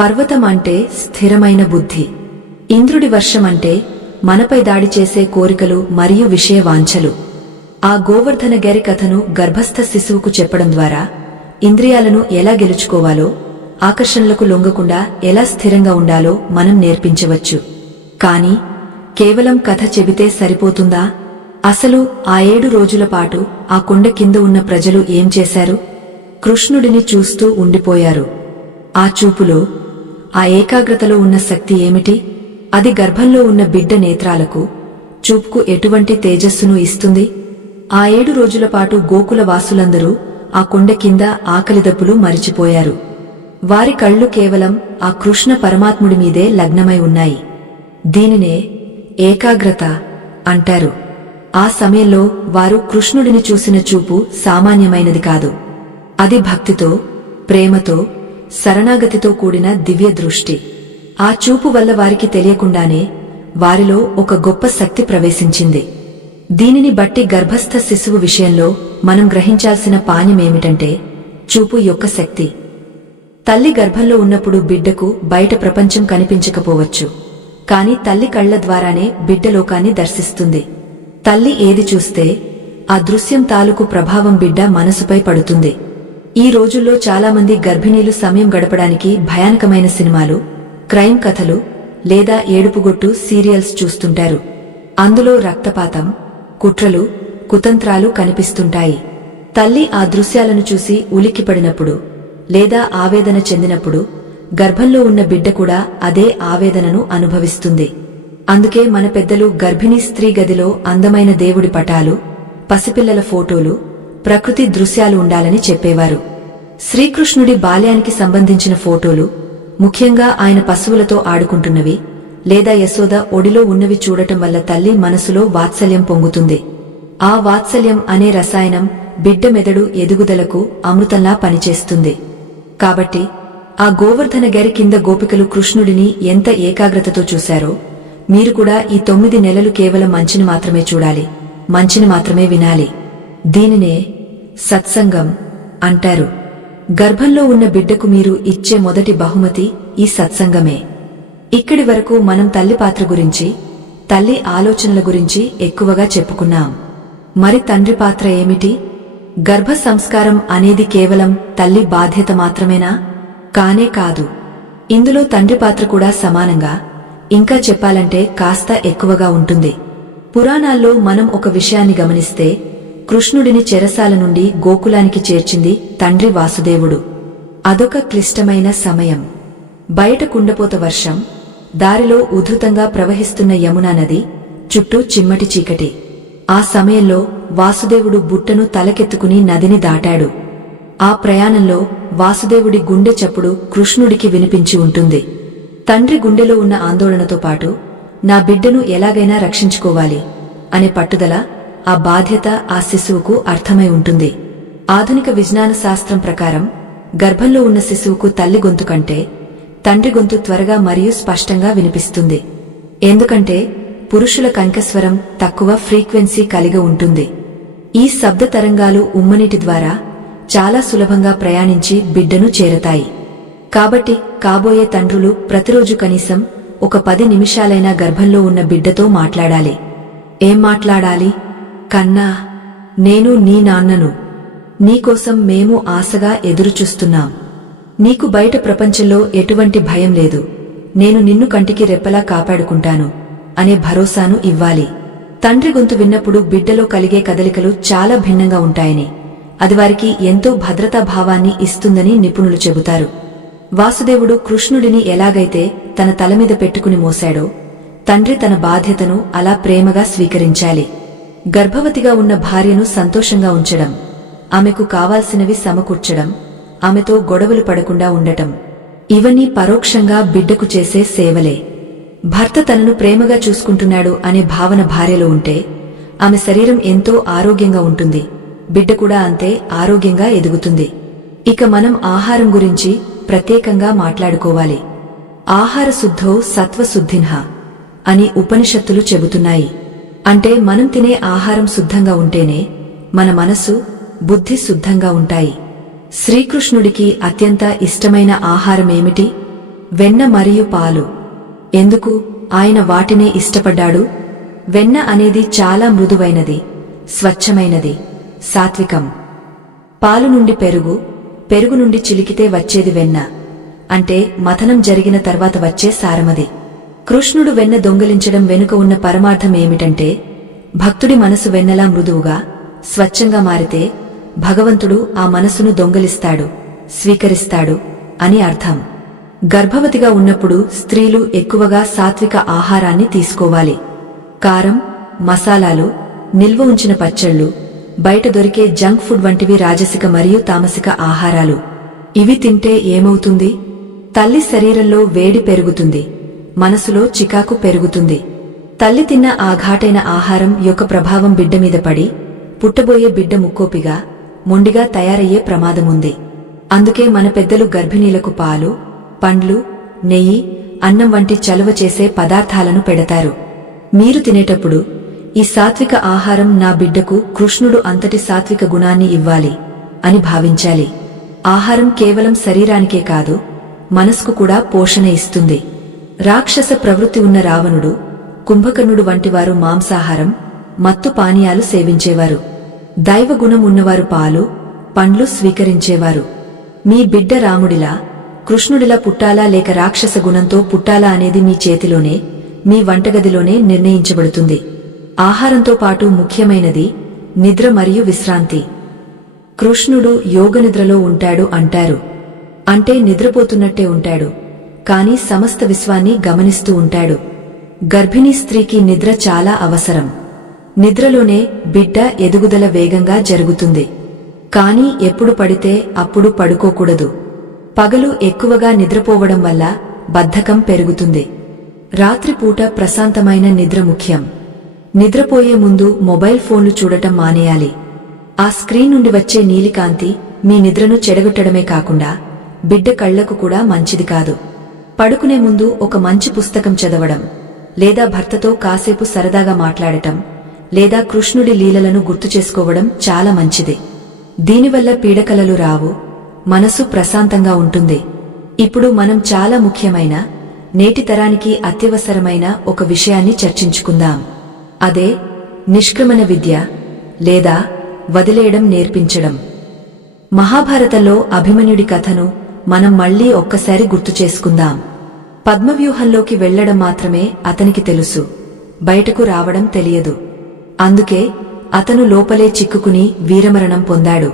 పర్వతం అంటే స్థిరమైన బుద్ధి, ఇంద్రుడి వర్షం అంటే మనపై దాడి చేసే కోరికలు మరియు విషయ వాంఛలు. ఆ గోవర్ధన గారి కథను గర్భస్థ శిశువుకు చెప్పడం ద్వారా ఇంద్రియాలను ఎలా గెలుచుకోవాలో, ఆకర్షణలకు లొంగకుండా ఎలా స్థిరంగా ఉండాలో మనం నేర్పించవచ్చు. కాని కేవలం కథ చెబితే సరిపోతుందా? అసలు ఆ 7 రోజుల పాటు ఆ కొండ కింద ఉన్న ప్రజలు ఏం చేశారు? కృష్ణుడిని చూస్తూ ఉండిపోయారు. ఆ చూపులో, ఆ ఏకాగ్రతలో ఉన్న శక్తి ఏమిటి? అది గర్భంలో ఉన్న బిడ్డ నేత్రాలకు, చూపుకు ఎటువంటి తేజస్సును ఇస్తుంది? ఆ 7 రోజుల పాటు గోకుల వాసులందరూ ఆ కొండ కింద ఆకలిదప్పులు మరిచిపోయారు. వారి కళ్ళు కేవలం ఆ కృష్ణ పరమాత్ముడి మీదే లగ్నమై ఉన్నాయి. దీనినే ఏకాగ్రత అంటారు. ఆ సమయంలో వారు కృష్ణుడిని చూసిన చూపు సామాన్యమైనది కాదు. అది భక్తితో, ప్రేమతో, శరణాగతితో కూడిన దివ్య దృష్టి. ఆ చూపు వల్ల వారికి తెలియకుండానే వారిలో ఒక గొప్ప శక్తి ప్రవేశించింది. దీనిని బట్టి గర్భస్థ శిశువు విషయంలో మనం గ్రహించాల్సిన పాఠమేమిటంటే చూపు యొక్క శక్తి. తల్లి గర్భంలో ఉన్నప్పుడు బిడ్డకు బయట ప్రపంచం కనిపించకపోవచ్చు, కాని తల్లి కళ్ల ద్వారానే బిడ్డ లోకాన్ని దర్శిస్తుంది. తల్లి ఏది చూస్తే ఆ దృశ్యం తాలూకు ప్రభావం బిడ్డ మనసుపై పడుతుంది. ఈ రోజుల్లో చాలామంది గర్భిణీలు సమయం గడపడానికి భయానకమైన సినిమాలు, క్రైమ్ కథలు లేదా ఏడుపుగొట్టు సీరియల్స్ చూస్తుంటారు. అందులో రక్తపాతం, కుట్రలు, కుతంత్రాలు కనిపిస్తుంటాయి. తల్లి ఆ దృశ్యాలను చూసి ఉలిక్కిపడినప్పుడు లేదా ఆవేదన చెందినప్పుడు గర్భంలో ఉన్న బిడ్డ కూడా అదే ఆవేదనను అనుభవిస్తుంది. అందుకే మన పెద్దలు గర్భిణీ స్త్రీ గదిలో అందమైన దేవుడి పటాలు, పసిపిల్లల ఫోటోలు, ప్రకృతి దృశ్యాలు ఉండాలని చెప్పేవారు. శ్రీకృష్ణుడి బాల్యానికి సంబంధించిన ఫోటోలు, ముఖ్యంగా ఆయన పశువులతో ఆడుకుంటున్నవి లేదా యశోద ఒడిలో ఉన్నవి చూడటం వల్ల తల్లి మనసులో వాత్సల్యం పొంగుతుంది. ఆ వాత్సల్యం అనే రసాయనం బిడ్డ మెదడు ఎదుగుదలకు అమృతంలా పనిచేస్తుంది. కాబట్టి ఆ గోవర్ధన గారి కింద గోపికలు కృష్ణుడిని ఎంత ఏకాగ్రతతో చూశారో మీరు కూడా ఈ 9 నెలలు కేవలం మంచిని మాత్రమే చూడాలి, మంచిని మాత్రమే వినాలి. దీనినే సత్సంగం అంటారు. గర్భంలో ఉన్న బిడ్డకు మీరు ఇచ్చే మొదటి బహుమతి ఈ సత్సంగమే. ఇక్కడి వరకు మనం తల్లి పాత్ర గురించి, తల్లి ఆలోచనల గురించి ఎక్కువగా చెప్పుకున్నాం. మరి తండ్రి పాత్ర ఏమిటి? గర్భ సంస్కారం అనేది కేవలం తల్లి బాధ్యత మాత్రమేనా? కానే కాదు. ఇందులో తండ్రి పాత్ర కూడా సమానంగా, ఇంకా చెప్పాలంటే కాస్త ఎక్కువగా ఉంటుంది. పురాణాల్లో మనం ఒక విషయాన్ని గమనిస్తే కృష్ణుడిని చెరసాల నుండి గోకులానికి చేర్చింది తండ్రి వాసుదేవుడు. అదొక క్లిష్టమైన సమయం. బయట కుండపోత వర్షం, దారిలో ఉధృతంగా ప్రవహిస్తున్న యమునా నది, చుట్టూ చిమ్మటి చీకటి. ఆ సమయంలో వాసుదేవుడు బుట్టను తలకెత్తుకుని నదిని దాటాడు. ఆ ప్రయాణంలో వాసుదేవుడి గుండె చప్పుడు కృష్ణుడికి వినిపించి ఉంటుంది. తండ్రి గుండెలో ఉన్న ఆందోళనతో పాటు నా బిడ్డను ఎలాగైనా రక్షించుకోవాలి అనే పట్టుదల, ఆ బాధ్యత ఆ శిశువుకు అర్థమై ఉంటుంది. ఆధునిక విజ్ఞాన శాస్త్రం ప్రకారం గర్భంలో ఉన్న శిశువుకు తల్లి గొంతు కంటే తండ్రి గొంతు త్వరగా మరియు స్పష్టంగా వినిపిస్తుంది. ఎందుకంటే పురుషుల కంఠస్వరం తక్కువ ఫ్రీక్వెన్సీ కలిగి ఉంటుంది. ఈ శబ్ద తరంగాలు ఉమ్మనీటి ద్వారా చాలా సులభంగా ప్రయాణించి బిడ్డను చేరతాయి. కాబట్టి కాబోయే తండ్రులు ప్రతిరోజు కనీసం ఒక 10 నిమిషాలైనా గర్భంలో ఉన్న బిడ్డతో మాట్లాడాలి. ఏం మాట్లాడాలి? కన్నా, నేను నీ నాన్నను. నీకోసం మేము ఆశగా ఎదురుచూస్తున్నాం. నీకు బయట ప్రపంచంలో ఎటువంటి భయం లేదు. నేను నిన్ను కంటికి రెప్పలా కాపాడుకుంటాను అనే భరోసాను ఇవ్వాలి. తండ్రి గొంతు విన్నప్పుడు బిడ్డలో కలిగే కదలికలు చాలా భిన్నంగా ఉంటాయని, అది వారికి ఎంతో భద్రతా భావాన్ని ఇస్తుందని నిపుణులు చెబుతారు. వాసుదేవుడు కృష్ణుడిని ఎలాగైతే తన తలమీద పెట్టుకుని మోశాడో, తండ్రి తన బాధ్యతను అలా ప్రేమగా స్వీకరించాలి. గర్భవతిగా ఉన్న భార్యను సంతోషంగా ఉంచడం, ఆమెకు కావాల్సినవి సమకూర్చడం, ఆమెతో గొడవలు పడకుండా ఉండటం, ఇవన్నీ పరోక్షంగా బిడ్డకు చేసే సేవలే. భర్త తనను ప్రేమగా చూసుకుంటున్నాడు అనే భావన భార్యలో ఉంటే ఆమె శరీరం ఎంతో ఆరోగ్యంగా ఉంటుంది, బిడ్డ కూడా అంతే ఆరోగ్యంగా ఎదుగుతుంది. ఇక మనం ఆహారం గురించి ప్రత్యేకంగా మాట్లాడుకోవాలి. ఆహార శుద్ధో సత్వశుద్ధిన్హ. అని ఉపనిషత్తులు చెబుతున్నాయి. అంటే మనం తినే ఆహారం శుద్ధంగా ఉంటేనే మన మనసు, బుద్ధి శుద్ధంగా ఉంటాయి. శ్రీకృష్ణుడికి అత్యంత ఇష్టమైన ఆహారమేమిటి? వెన్న మరియు పాలు. ఎందుకు ఆయన వాటినే ఇష్టపడ్డాడు? వెన్న అనేది చాలా మృదువైనది, స్వచ్ఛమైనది, సాత్వికం. పాలు నుండి పెరుగు, పెరుగు నుండి చిలికితే వచ్చేది వెన్న. అంటే మథనం జరిగిన తర్వాత వచ్చే సారమది. కృష్ణుడు వెన్న దొంగిలించడం వెనుక ఉన్న పరమార్థం ఏమిటంటే, భక్తుడి మనసు వెన్నలా మృదువుగా, స్వచ్ఛంగా మారితే భగవంతుడు ఆ మనసును దొంగిలిస్తాడు, స్వీకరిస్తాడు అని అర్థం. గర్భవతిగా ఉన్నప్పుడు స్త్రీలు ఎక్కువగా సాత్విక ఆహారాన్ని తీసుకోవాలి. కారం, మసాలాలు, నిల్వ ఉంచిన పచ్చళ్లు, బయట దొరికే జంక్ ఫుడ్ వంటివి రాజసిక మరియు తామసిక ఆహారాలు. ఇవి తింటే ఏమవుతుంది? తల్లి శరీరంలో వేడి పెరుగుతుంది, మనసులో చికాకు పెరుగుతుంది. తల్లి తిన్న ఆ ఘాటైన ఆహారం యొక్క ప్రభావం బిడ్డ మీద పడి, పుట్టబోయే బిడ్డ ముక్కోపిగా, మొండిగా తయారయ్యే ప్రమాదముంది. అందుకే మన పెద్దలు గర్భిణీలకు పాలు, పండ్లు, నెయ్యి, అన్నం వంటి చలువ చేసే పదార్థాలను పెడతారు. మీరు తినేటప్పుడు ఈ సాత్విక ఆహారం నా బిడ్డకు కృష్ణుడు అంతటి సాత్విక గుణాన్ని ఇవ్వాలి అని భావించాలి. ఆహారం కేవలం శరీరానికే కాదు, మనస్కు కూడా పోషణ ఇస్తుంది. రాక్షస ప్రవృత్తి ఉన్న రావణుడు, కుంభకర్ణుడు వంటివారు మాంసాహారం, మత్తు పానీయాలు సేవించేవారు. దైవగుణం ఉన్నవారు పాలు, పండ్లు స్వీకరించేవారు. మీ బిడ్డ రాముడిలా, కృష్ణుడిలా పుట్టాలా లేక రాక్షస గుణంతో పుట్టాలా అనేది మీ చేతిలోనే, మీ వంటగదిలోనే నిర్ణయించబడుతుంది. ఆహారంతో పాటు ముఖ్యమైనది నిద్ర మరియు విశ్రాంతి. కృష్ణుడు యోగనిద్రలో ఉంటాడు అంటారు. అంటే నిద్రపోతున్నట్టే ఉంటాడు, కాని సమస్త విశ్వాన్ని గమనిస్తూ ఉంటాడు. గర్భిణీ స్త్రీకి నిద్ర చాలా అవసరం. నిద్రలోనే బిడ్డ ఎదుగుదల వేగంగా జరుగుతుంది. కాని ఎప్పుడు పడితే అప్పుడు పడుకోకూడదు. పగలు ఎక్కువగా నిద్రపోవడం వల్ల బద్ధకం పెరుగుతుంది. రాత్రిపూట ప్రశాంతమైన నిద్ర ముఖ్యం. నిద్రపోయే ముందు మొబైల్ ఫోన్లు చూడటం మానేయాలి. ఆ స్క్రీన్ నుండి వచ్చే నీలికాంతి మీ నిద్రను చెడగొట్టడమే కాకుండా బిడ్డ కళ్లకు కూడా మంచిది కాదు. పడుకునే ముందు ఒక మంచి పుస్తకం చదవడం, లేదా భర్తతో కాసేపు సరదాగా మాట్లాడటం, లేదా కృష్ణుడి లీలలను గుర్తు చేసుకోవడం చాలా మంచిది. దీనివల్ల పీడకలలు రావు, మనసు ప్రశాంతంగా ఉంటుంది. ఇప్పుడు మనం చాలా ముఖ్యమైన, నేటి తరానికి అత్యవసరమైన ఒక విషయాన్ని చర్చించుకుందాం. అదే నిష్క్రమణ విద్య లేదా వదిలేయడం నేర్పించడం. మహాభారతంలో అభిమన్యుడి కథను మనం మళ్లీ ఒక్కసారి గుర్తు చేసుకుందాం. పద్మవ్యూహంలోకి వెళ్లడం మాత్రమే అతనికి తెలుసు, బయటకు రావడం తెలియదు. అందుకే అతను లోపలే చిక్కుకుని వీరమరణం పొందాడు.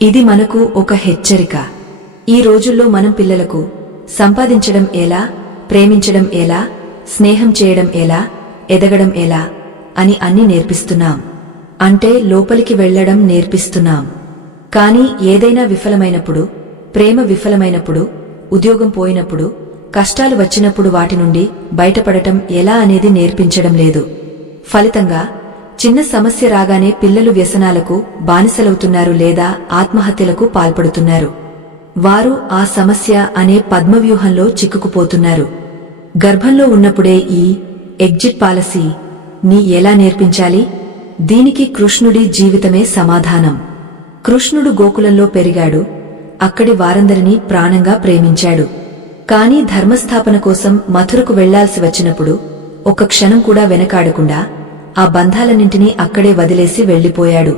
ఇది మనకు ఒక హెచ్చరిక. ఈ రోజుల్లో మనం పిల్లలకు సంపాదించడం ఎలా, ప్రేమించడం ఎలా, స్నేహం చేయడం ఎలా, ఎదగడం ఎలా అని అన్ని నేర్పిస్తున్నాం. అంటే లోపలికి వెళ్లడం నేర్పిస్తున్నాం. కాని ఏదైనా విఫలమైనప్పుడు, ప్రేమ విఫలమైనప్పుడు, ఉద్యోగం పోయినప్పుడు, కష్టాలు వచ్చినప్పుడు వాటి నుండి బయటపడటం ఎలా అనేది నేర్పించడం లేదు. ఫలితంగా చిన్న సమస్య రాగానే పిల్లలు వ్యసనాలకు బానిసలవుతున్నారు లేదా ఆత్మహత్యలకు పాల్పడుతున్నారు. వారు ఆ సమస్య అనే పద్మవ్యూహంలో చిక్కుకుపోతున్నారు. గర్భంలో ఉన్నప్పుడే ఈ ఎగ్జిట్ పాలసీ ని ఎలా నేర్పించాలి? దీనికి కృష్ణుడి జీవితమే సమాధానం. కృష్ణుడు గోకులంలో పెరిగాడు, అక్కడి వారందరినీ ప్రాణంగా ప్రేమించాడు. కాని ధర్మస్థాపన కోసం మథురకు వెళ్లాల్సి వచ్చినప్పుడు ఒక్క క్షణం కూడా వెనకాడకుండా ఆ బంధాలన్నింటినీ అక్కడే వదిలేసి వెళ్లిపోయాడు.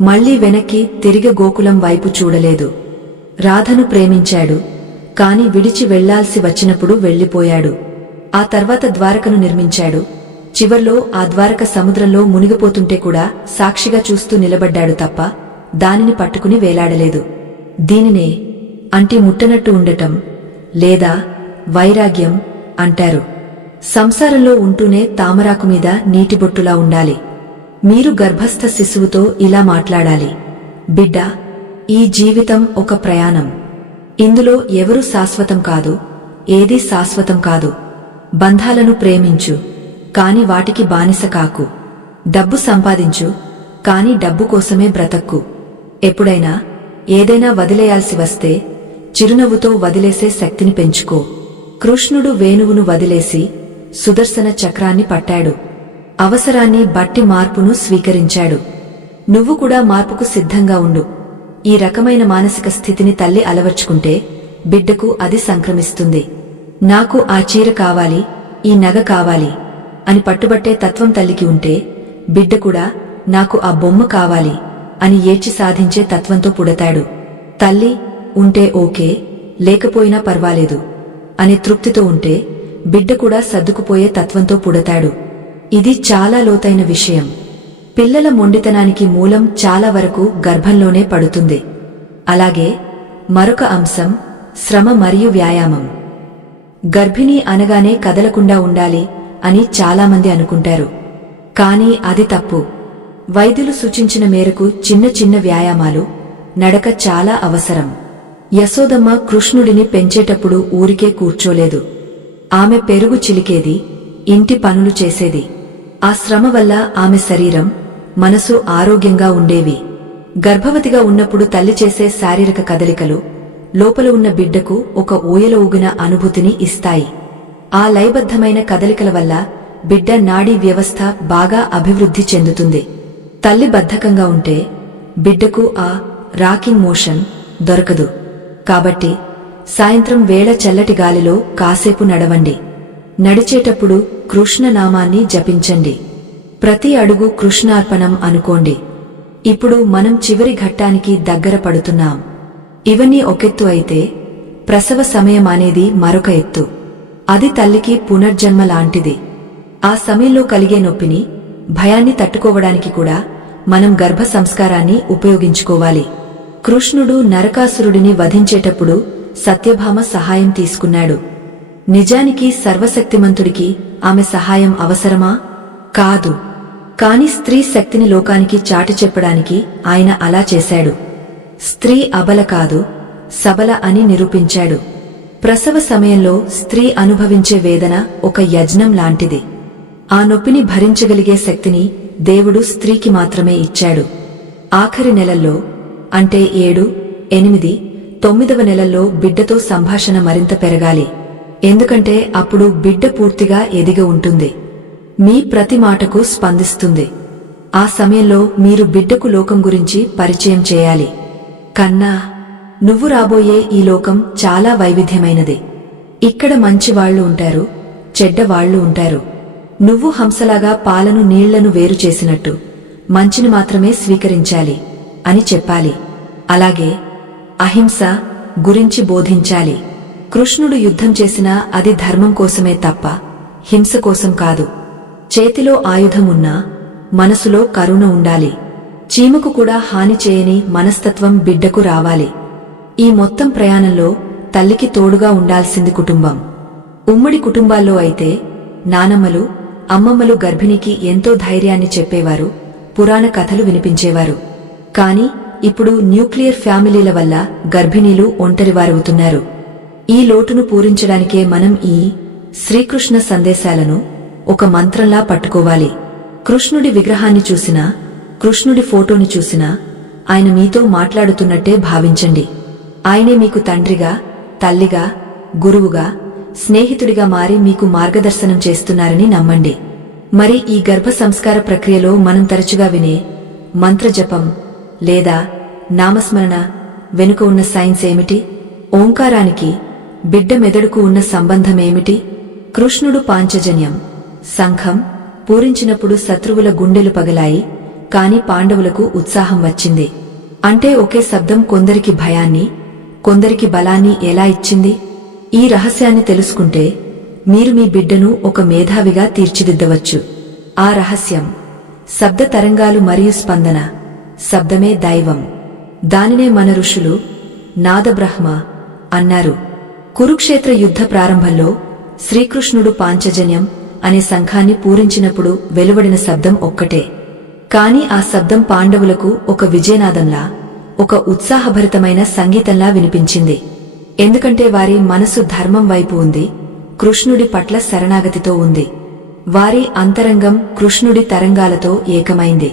మళ్లీ వెనక్కి తిరిగి గోకులం వైపు చూడలేదు. రాధను ప్రేమించాడు, కాని విడిచి వెళ్లాల్సి వచ్చినప్పుడు వెళ్లిపోయాడు. ఆ తర్వాత ద్వారకను నిర్మించాడు. చివర్లో ఆ ద్వారక సముద్రంలో మునిగిపోతుంటే కూడా సాక్షిగా చూస్తూ నిలబడ్డాడు తప్ప దానిని పట్టుకుని వేలాడలేదు. దీనినే అంటి ముట్టనట్టు ఉండటం లేదా వైరాగ్యం అంటారు. సంసారంలో ఉంటూనే తామరాకు మీద నీటిబొట్టులా ఉండాలి. మీరు గర్భస్థ శిశువుతో ఇలా మాట్లాడాలి: బిడ్డా, ఈ జీవితం ఒక ప్రయాణం. ఇందులో ఎవరూ శాశ్వతం కాదు, ఏదీ శాశ్వతం కాదు. బంధాలను ప్రేమించు, కాని వాటికి బానిస కాకు. డబ్బు సంపాదించు, కాని డబ్బు కోసమే బ్రతక్కు. ఎప్పుడైనా ఏదైనా వదిలేయాల్సి వస్తే చిరునవ్వుతో వదిలేసే శక్తిని పెంచుకో. కృష్ణుడు వేణువును వదిలేసి సుదర్శన చక్రాన్ని పట్టాడు. అవసరాన్ని బట్టి మార్పును స్వీకరించాడు. నువ్వు కూడా మార్పుకు సిద్ధంగా ఉండు. ఈ రకమైన మానసిక స్థితిని తల్లి అలవర్చుకుంటే బిడ్డకు అది సంక్రమిస్తుంది. నాకు ఆ చీర కావాలి, ఈ నగ కావాలి అని పట్టుబట్టే తత్వం తల్లికి ఉంటే బిడ్డ కూడా నాకు ఆ బొమ్మ కావాలి అని ఏడ్చి సాధించే తత్వంతో పుడతాడు. తల్లి ఉంటే ఓకే, లేకపోయినా పర్వాలేదు అనే తృప్తితో ఉంటే బిడ్డ కూడా సర్దుకుపోయే తత్వంతో పుడతాడు. ఇది చాలా లోతైన విషయం. పిల్లల మొండితనానికి మూలం చాలా వరకు గర్భంలోనే పడుతుంది. అలాగే మరొక అంశం శ్రమ మరియు వ్యాయామం. గర్భిణీ అనగానే కదలకుండా ఉండాలి అని చాలామంది అనుకుంటారు. కానీ అది తప్పు. వైద్యులు సూచించిన మేరకు చిన్న చిన్న వ్యాయామాలు, నడక చాలా అవసరం. యశోదమ్మ కృష్ణుడిని పెంచేటప్పుడు ఊరికే కూర్చోలేదు. ఆమె పెరుగు చిలికేది, ఇంటి పనులు చేసేది. ఆ శ్రమ వల్ల ఆమె శరీరం, మనసు ఆరోగ్యంగా ఉండేవి. గర్భవతిగా ఉన్నప్పుడు తల్లి చేసే శారీరక కదలికలు లోపల ఉన్న బిడ్డకు ఒక ఊయల ఊగిన అనుభూతిని ఇస్తాయి. ఆ లయబద్ధమైన కదలికల వల్ల బిడ్డ నాడీ వ్యవస్థ బాగా అభివృద్ధి చెందుతుంది. తల్లి బద్ధకంగా ఉంటే బిడ్డకు ఆ రాకింగ్ మోషన్ దొరకదు. కాబట్టి సాయంత్రం వేళ చల్లటి గాలిలో కాసేపు నడవండి. నడిచేటప్పుడు కృష్ణనామాన్ని జపించండి. ప్రతి అడుగు కృష్ణార్పణం అనుకోండి. ఇప్పుడు మనం చివరి ఘట్టానికి దగ్గర పడుతున్నాం. ఇవన్నీ ఒకెత్తు అయితే ప్రసవ సమయం అనేది మరొక ఎత్తు. అది తల్లికి పునర్జన్మ లాంటిది. ఆ సమయంలో కలిగే నొప్పిని, భయాన్ని తట్టుకోవడానికి కూడా మనం గర్భ సంస్కారాన్ని ఉపయోగించుకోవాలి. కృష్ణుడు నరకాసురుడిని వధించేటప్పుడు సత్యభామ సహాయం తీసుకున్నాడు. నిజానికి సర్వశక్తిమంతుడికి ఆమె సహాయం అవసరమా? కాదు. కాని స్త్రీ శక్తిని లోకానికి చాటి చెప్పడానికి ఆయన అలా చేశాడు. స్త్రీ అబల కాదు, సబల అని నిరూపించాడు. ప్రసవ సమయంలో స్త్రీ అనుభవించే వేదన ఒక యజ్ఞం లాంటిది. ఆ నొప్పిని భరించగలిగే శక్తిని దేవుడు స్త్రీకి మాత్రమే ఇచ్చాడు. ఆఖరి నెలల్లో, అంటే 7, 8, 9వ నెలల్లో బిడ్డతో సంభాషణ మరింత పెరగాలి. ఎందుకంటే అప్పుడు బిడ్డ పూర్తిగా ఎదిగి ఉంటుంది. మీ ప్రతి మాటకు స్పందిస్తుంది. ఆ సమయంలో మీరు బిడ్డకు లోకం గురించి పరిచయం చేయాలి. కన్నా, నువ్వు రాబోయే ఈ లోకం చాలా వైవిధ్యమైనది. ఇక్కడ మంచివాళ్లు ఉంటారు, చెడ్డవాళ్లు ఉంటారు. నువ్వు హంసలాగా పాలను నీళ్లను వేరు చేసినట్టు మంచిని మాత్రమే స్వీకరించాలి అని చెప్పాలి. అలాగే అహింస గురించి బోధించాలి. కృష్ణుడు యుద్ధం చేసినా అది ధర్మం కోసమే తప్ప హింస కోసం కాదు. చేతిలో ఆయుధం ఉన్నా మనసులో కరుణ ఉండాలి. చీమకు కూడా హాని చేయని మనస్తత్వం బిడ్డకు రావాలి. ఈ మొత్తం ప్రయాణంలో తల్లికి తోడుగా ఉండాల్సింది కుటుంబం. ఉమ్మడి కుటుంబాల్లో అయితే నానమ్మలు, అమ్మమ్మలు గర్భిణికి ఎంతో ధైర్యాన్ని చెప్పేవారు, పురాణ కథలు వినిపించేవారు. కాని ఇప్పుడు న్యూక్లియర్ ఫ్యామిలీల వల్ల గర్భిణీలు ఒంటరివారవుతున్నారు. ఈ లోటును పూరించడానికే మనం ఈ శ్రీకృష్ణ సందేశాలను ఒక మంత్రంలా పట్టుకోవాలి. కృష్ణుడి విగ్రహాన్ని చూసినా, కృష్ణుడి ఫోటోని చూసినా ఆయన మీతో మాట్లాడుతున్నట్టే భావించండి. ఆయనే మీకు తండ్రిగా, తల్లిగా, గురువుగా, స్నేహితుడిగా మారి మీకు మార్గదర్శనం చేస్తున్నారని నమ్మండి. మరి ఈ గర్భ సంస్కార ప్రక్రియలో మనం తరచుగా వినే మంత్రజపం లేదా నామస్మరణ వెనుక ఉన్న సైన్స్ ఏమిటి? ఓంకారానికి బిడ్డ మెదడుకు ఉన్న సంబంధమేమిటి? కృష్ణుడు పాంచజన్యం, శంఖం పూరించినప్పుడు శత్రువుల గుండెలు పగలాయి, కాని పాండవులకు ఉత్సాహం వచ్చింది. అంటే ఒకే శబ్దం కొందరికి భయాన్ని, కొందరికి బలాన్ని ఎలా ఇచ్చింది? ఈ రహస్యాన్ని తెలుసుకుంటే మీరు మీ బిడ్డను ఒక మేధావిగా తీర్చిదిద్దవచ్చు. ఆ రహస్యం శబ్ద తరంగాలు మరియు స్పందన. శబ్దమే దైవం. దానినే మన ఋషులు నాదబ్రహ్మ అన్నారు. కురుక్షేత్ర యుద్ధ ప్రారంభంలో శ్రీకృష్ణుడు పాంచజన్యం అనే శంఖాన్ని పూరించినప్పుడు వెలువడిన శబ్దం ఒక్కటే. కాని ఆ శబ్దం పాండవులకు ఒక విజయనాదంలా, ఒక ఉత్సాహభరితమైన సంగీతంలా వినిపించింది. ఎందుకంటే వారి మనసు ధర్మం వైపు ఉంది, కృష్ణుడి పట్ల శరణాగతితో ఉంది. వారి అంతరంగం కృష్ణుడి తరంగాలతో ఏకమైంది.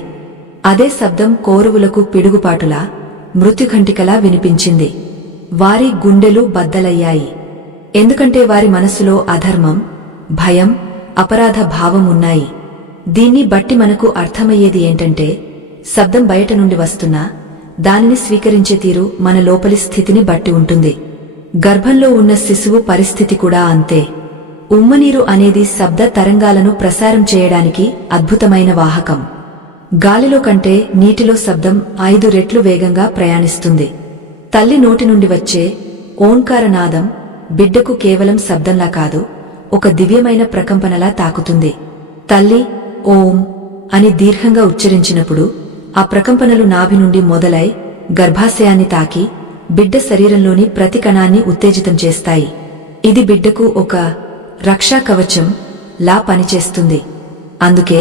అదే శబ్దం కౌరవులకు పిడుగుపాటులా, మృత్యుఘంటికలా వినిపించింది. వారి గుండెలు బద్దలయ్యాయి. ఎందుకంటే వారి మనసులో అధర్మం, భయం, అపరాధ భావం ఉన్నాయి. దీన్ని బట్టి మనకు అర్థమయ్యేది ఏంటంటే, శబ్దం బయట నుండి వస్తున్నా దానిని స్వీకరించే తీరు మన లోపలి స్థితిని బట్టి ఉంటుంది. గర్భంలో ఉన్న శిశువు పరిస్థితి కూడా అంతే. ఉమ్మనీరు అనేది శబ్ద తరంగాలను ప్రసారం చేయడానికి అద్భుతమైన వాహకం. గాలిలో కంటే నీటిలో శబ్దం 5 రెట్లు వేగంగా ప్రయాణిస్తుంది. తల్లి నోటి నుండి వచ్చే ఓంకారనాదం బిడ్డకు కేవలం శబ్దంలా కాదు, ఒక దివ్యమైన ప్రకంపనలా తాకుతుంది. తల్లి ఓం అని దీర్ఘంగా ఉచ్చరించినప్పుడు ఆ ప్రకంపనలు నాభి నుండి మొదలై గర్భాశయాన్ని తాకి బిడ్డ శరీరంలోని ప్రతి కణాన్ని ఉత్తేజితం చేస్తాయి. ఇది బిడ్డకు ఒక రక్షా కవచం లా పనిచేస్తుంది. అందుకే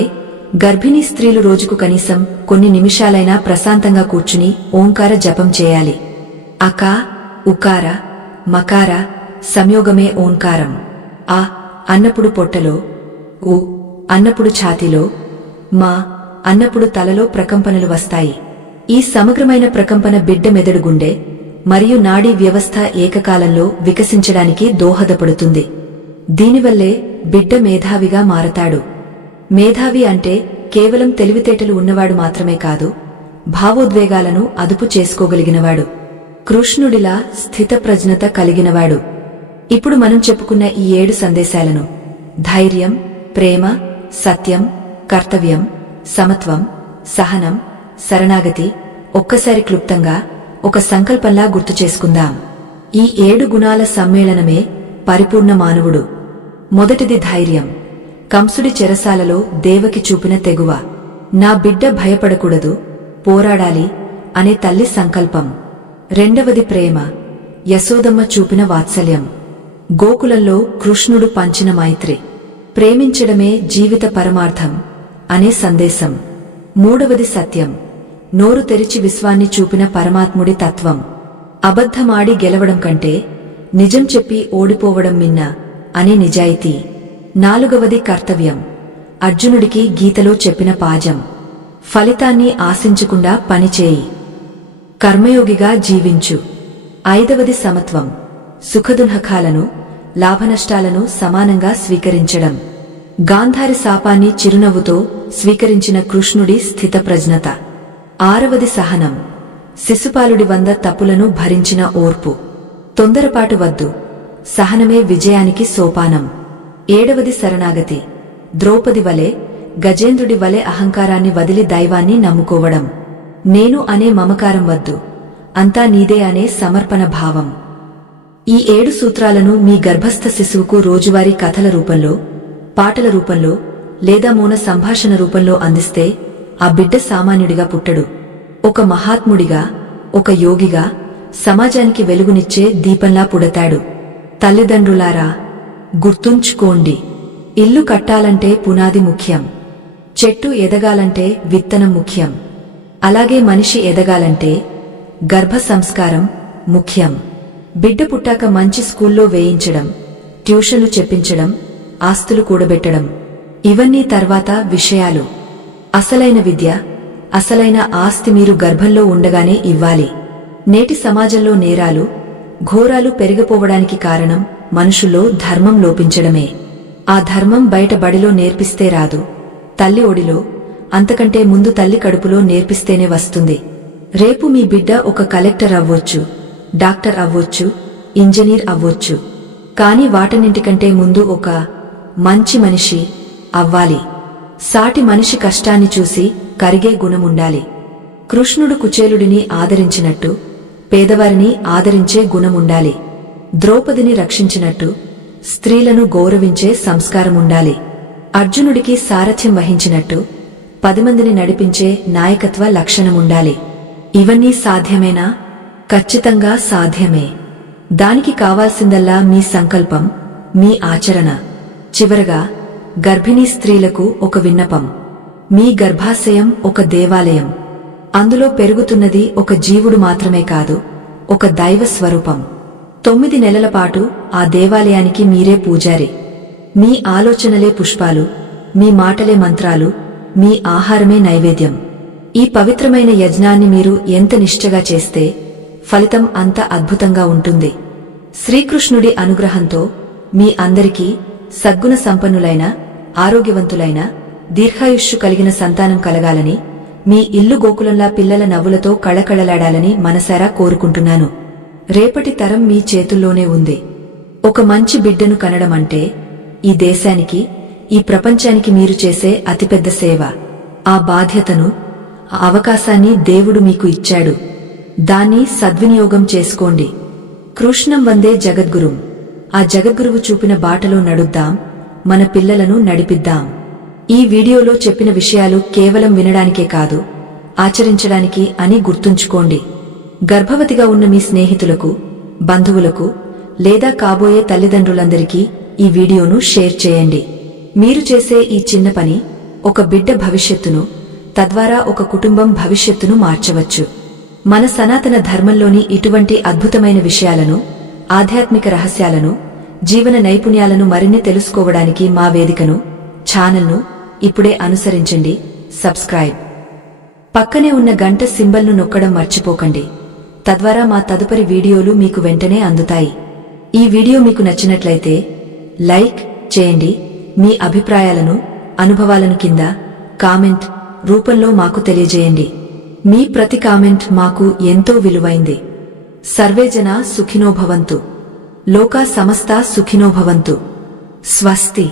గర్భిణీ స్త్రీలు రోజుకు కనీసం కొన్ని నిమిషాలైనా ప్రశాంతంగా కూర్చుని ఓంకార జపం చేయాలి. అక, ఉకార, మకార సంయోగమే ఓంకారం. ఆ అన్నప్పుడు పొట్టలో, ఉ అన్నప్పుడు ఛాతీలో, మా అన్నప్పుడు తలలో ప్రకంపనలు వస్తాయి. ఈ సమగ్రమైన ప్రకంపన బిడ్డ మెదడు, గుండె మరియు నాడీ వ్యవస్థ ఏకకాలంలో వికసించడానికి దోహదపడుతుంది. దీనివల్లే బిడ్డ మేధావిగా మారతాడు. మేధావి అంటే కేవలం తెలివితేటలు ఉన్నవాడు మాత్రమే కాదు, భావోద్వేగాలను అదుపు చేసుకోగలిగినవాడు, కృష్ణుడిలా స్థితప్రజ్ఞత కలిగినవాడు. ఇప్పుడు మనం చెప్పుకున్న ఈ 7 సందేశాలను ధైర్యం, ప్రేమ, సత్యం, కర్తవ్యం, సమత్వం, సహనం, శరణాగతి ఒక్కసారి క్లుప్తంగా ఒక సంకల్పంలా గుర్తు చేసుకుందాం. ఈ 7 గుణాల సమ్మేళనమే పరిపూర్ణ మానవుడు. మొదటిది ధైర్యం. కంసుడి చెరసాలలో దేవకి చూపిన తెగువ. నా బిడ్డ భయపడకూడదు, పోరాడాలి అనే తల్లి సంకల్పం. రెండవది ప్రేమ. యశోదమ్మ చూపిన వాత్సల్యం. గోకులంలో కృష్ణుడు పంచిన మైత్రి. ప్రేమించడమే జీవిత పరమార్థం అనే సందేశం. మూడవది సత్యం. నోరు తెరిచి విశ్వాన్ని చూపిన పరమాత్ముడి తత్వం. అబద్ధమాడి గెలవడం కంటే నిజం చెప్పి ఓడిపోవడం మిన్న అనే నిజాయితీ. నాలుగవది కర్తవ్యం. అర్జునుడికి గీతలో చెప్పిన పాజం. ఫలితాన్ని ఆశించకుండా పనిచేయి, కర్మయోగిగా జీవించు. ఐదవది సమత్వం. సుఖదుఃఖాలను, లాభనష్టాలను సమానంగా స్వీకరించడం. గాంధారి శాపాన్ని చిరునవ్వుతో స్వీకరించిన కృష్ణుడి స్థితప్రజ్ఞత. ఆరవది సహనం. శిశుపాలుడి 100 తప్పులను భరించిన ఓర్పు. తొందరపాటు వద్దు, సహనమే విజయానికి సోపానం. ఏడవది శరణాగతి. ద్రౌపది వలె, గజేంద్రుడి వలె అహంకారాన్ని వదిలి దైవాన్ని నమ్ముకోవడం. నేను అనే మమకారం వద్దు, అంతా నీదే అనే సమర్పణ భావం. ఈ 7 సూత్రాలను మీ గర్భస్థ శిశువుకు రోజువారీ కథల రూపంలో, పాటల రూపంలో లేదా మౌన సంభాషణ రూపంలో అందిస్తే ఆ బిడ్డ సామాన్యుడిగా పుట్టడు, ఒక మహాత్ముడిగా, ఒక యోగిగా, సమాజానికి వెలుగునిచ్చే దీపంలా పుడతాడు. తల్లిదండ్రులారా, గుర్తుంచుకోండి, ఇల్లు కట్టాలంటే పునాది ముఖ్యం, చెట్టు ఎదగాలంటే విత్తనం ముఖ్యం, అలాగే మనిషి ఎదగాలంటే గర్భ సంస్కారం ముఖ్యం. బిడ్డ పుట్టాక మంచి స్కూల్లో వేయించడం, ట్యూషన్లు చెప్పించడం, ఆస్తులు కూడబెట్టడం ఇవన్నీ తర్వాత విషయాలు. అసలైన విద్య, అసలైన ఆస్తి మీరు గర్భంలో ఉండగానే ఇవ్వాలి. నేటి సమాజంలో నేరాలు, ఘోరాలు పెరిగిపోవడానికి కారణం మనుషుల్లో ధర్మం లోపించడమే. ఆ ధర్మం బయట బడిలో నేర్పిస్తే రాదు, తల్లి ఒడిలో, అంతకంటే ముందు తల్లి కడుపులో నేర్పిస్తేనే వస్తుంది. రేపు మీ బిడ్డ ఒక కలెక్టర్ అవ్వొచ్చు, డాక్టర్ అవ్వొచ్చు, ఇంజనీర్ అవ్వొచ్చు, కాని వాటన్నింటికంటే ముందు ఒక మంచి మనిషి అవ్వాలి. సాటి మనిషి కష్టాన్ని చూసి కరిగే గుణముండాలి. కృష్ణుడు కుచేలుడిని ఆదరించినట్టు పేదవారిని ఆదరించే గుణముండాలి. ద్రౌపదిని రక్షించినట్టు స్త్రీలను గౌరవించే సంస్కారముండాలి. అర్జునుడికి సారథ్యం వహించినట్టు 10 మందిని నడిపించే నాయకత్వ లక్షణముండాలి. ఇవన్నీ సాధ్యమేనా? ఖచ్చితంగా సాధ్యమే. దానికి కావాల్సిందల్లా మీ సంకల్పం, మీ ఆచరణ. చివరగా గర్భిణీ స్త్రీలకు ఒక విన్నపం. మీ గర్భాశయం ఒక దేవాలయం. అందులో పెరుగుతున్నది ఒక జీవుడు మాత్రమే కాదు, ఒక దైవ స్వరూపం. 9 నెలల పాటు ఆ దేవాలయానికి మీరే పూజారి. మీ ఆలోచనలే పుష్పాలు, మీ మాటలే మంత్రాలు, మీ ఆహారమే నైవేద్యం. ఈ పవిత్రమైన యజ్ఞాన్ని మీరు ఎంత నిష్ఠగా చేస్తే ఫలితం అంత అద్భుతంగా ఉంటుంది. శ్రీకృష్ణుడి అనుగ్రహంతో మీ అందరికీ సద్గుణ సంపన్నులైన ఆరోగ్యవంతులైన దీర్ఘాయుష్షు కలిగిన సంతానం కలగాలని, మీ ఇల్లు గోకులంలా పిల్లల నవ్వులతో కళకళలాడాలని మనసారా కోరుకుంటున్నాను. రేపటి తరం మీ చేతుల్లోనే ఉంది. ఒక మంచి బిడ్డను కనడమంటే ఈ దేశానికి, ఈ ప్రపంచానికి మీరు చేసే అతిపెద్ద సేవ. ఆ బాధ్యతను, ఆ అవకాశాన్ని దేవుడు మీకు ఇచ్చాడు. దాన్ని సద్వినియోగం చేసుకోండి. కృష్ణం వందే జగద్గురుం. ఆ జగద్గురువు చూపిన బాటలో నడుద్దాం, మన పిల్లలను నడిపిద్దాం. ఈ వీడియోలో చెప్పిన విషయాలు కేవలం వినడానికే కాదు, ఆచరించడానికి అని గుర్తుంచుకోండి. గర్భవతిగా ఉన్న మీ స్నేహితులకు, బంధువులకు లేదా కాబోయే తల్లిదండ్రులందరికీ ఈ వీడియోను షేర్ చేయండి. మీరు చేసే ఈ చిన్న పని ఒక బిడ్డ భవిష్యత్తును, తద్వారా ఒక కుటుంబం భవిష్యత్తును మార్చవచ్చు. మన సనాతన ధర్మంలోని ఇటువంటి అద్భుతమైన విషయాలను, ఆధ్యాత్మిక రహస్యాలను, జీవన నైపుణ్యాలను మరిన్ని తెలుసుకోవడానికి మా వేదికను, ఛానల్ను ఇప్పుడే అనుసరించండి. సబ్స్క్రైబ్. పక్కనే ఉన్న గంట సింబల్ను నొక్కడం మర్చిపోకండి. తద్వారా మా తదుపరి వీడియోలు మీకు వెంటనే అందుతాయి. ఈ వీడియో మీకు నచ్చినట్లయితే లైక్ చేయండి. మీ అభిప్రాయాలను, అనుభవాలను కింద కామెంట్ రూపంలో మాకు తెలియజేయండి. మీ ప్రతి కామెంట్ మాకు ఎంతో విలువైంది. సర్వే జనా సుఖినో భవంతు. లోకా సమస్తా సుఖినో భవంతు. స్వస్తి.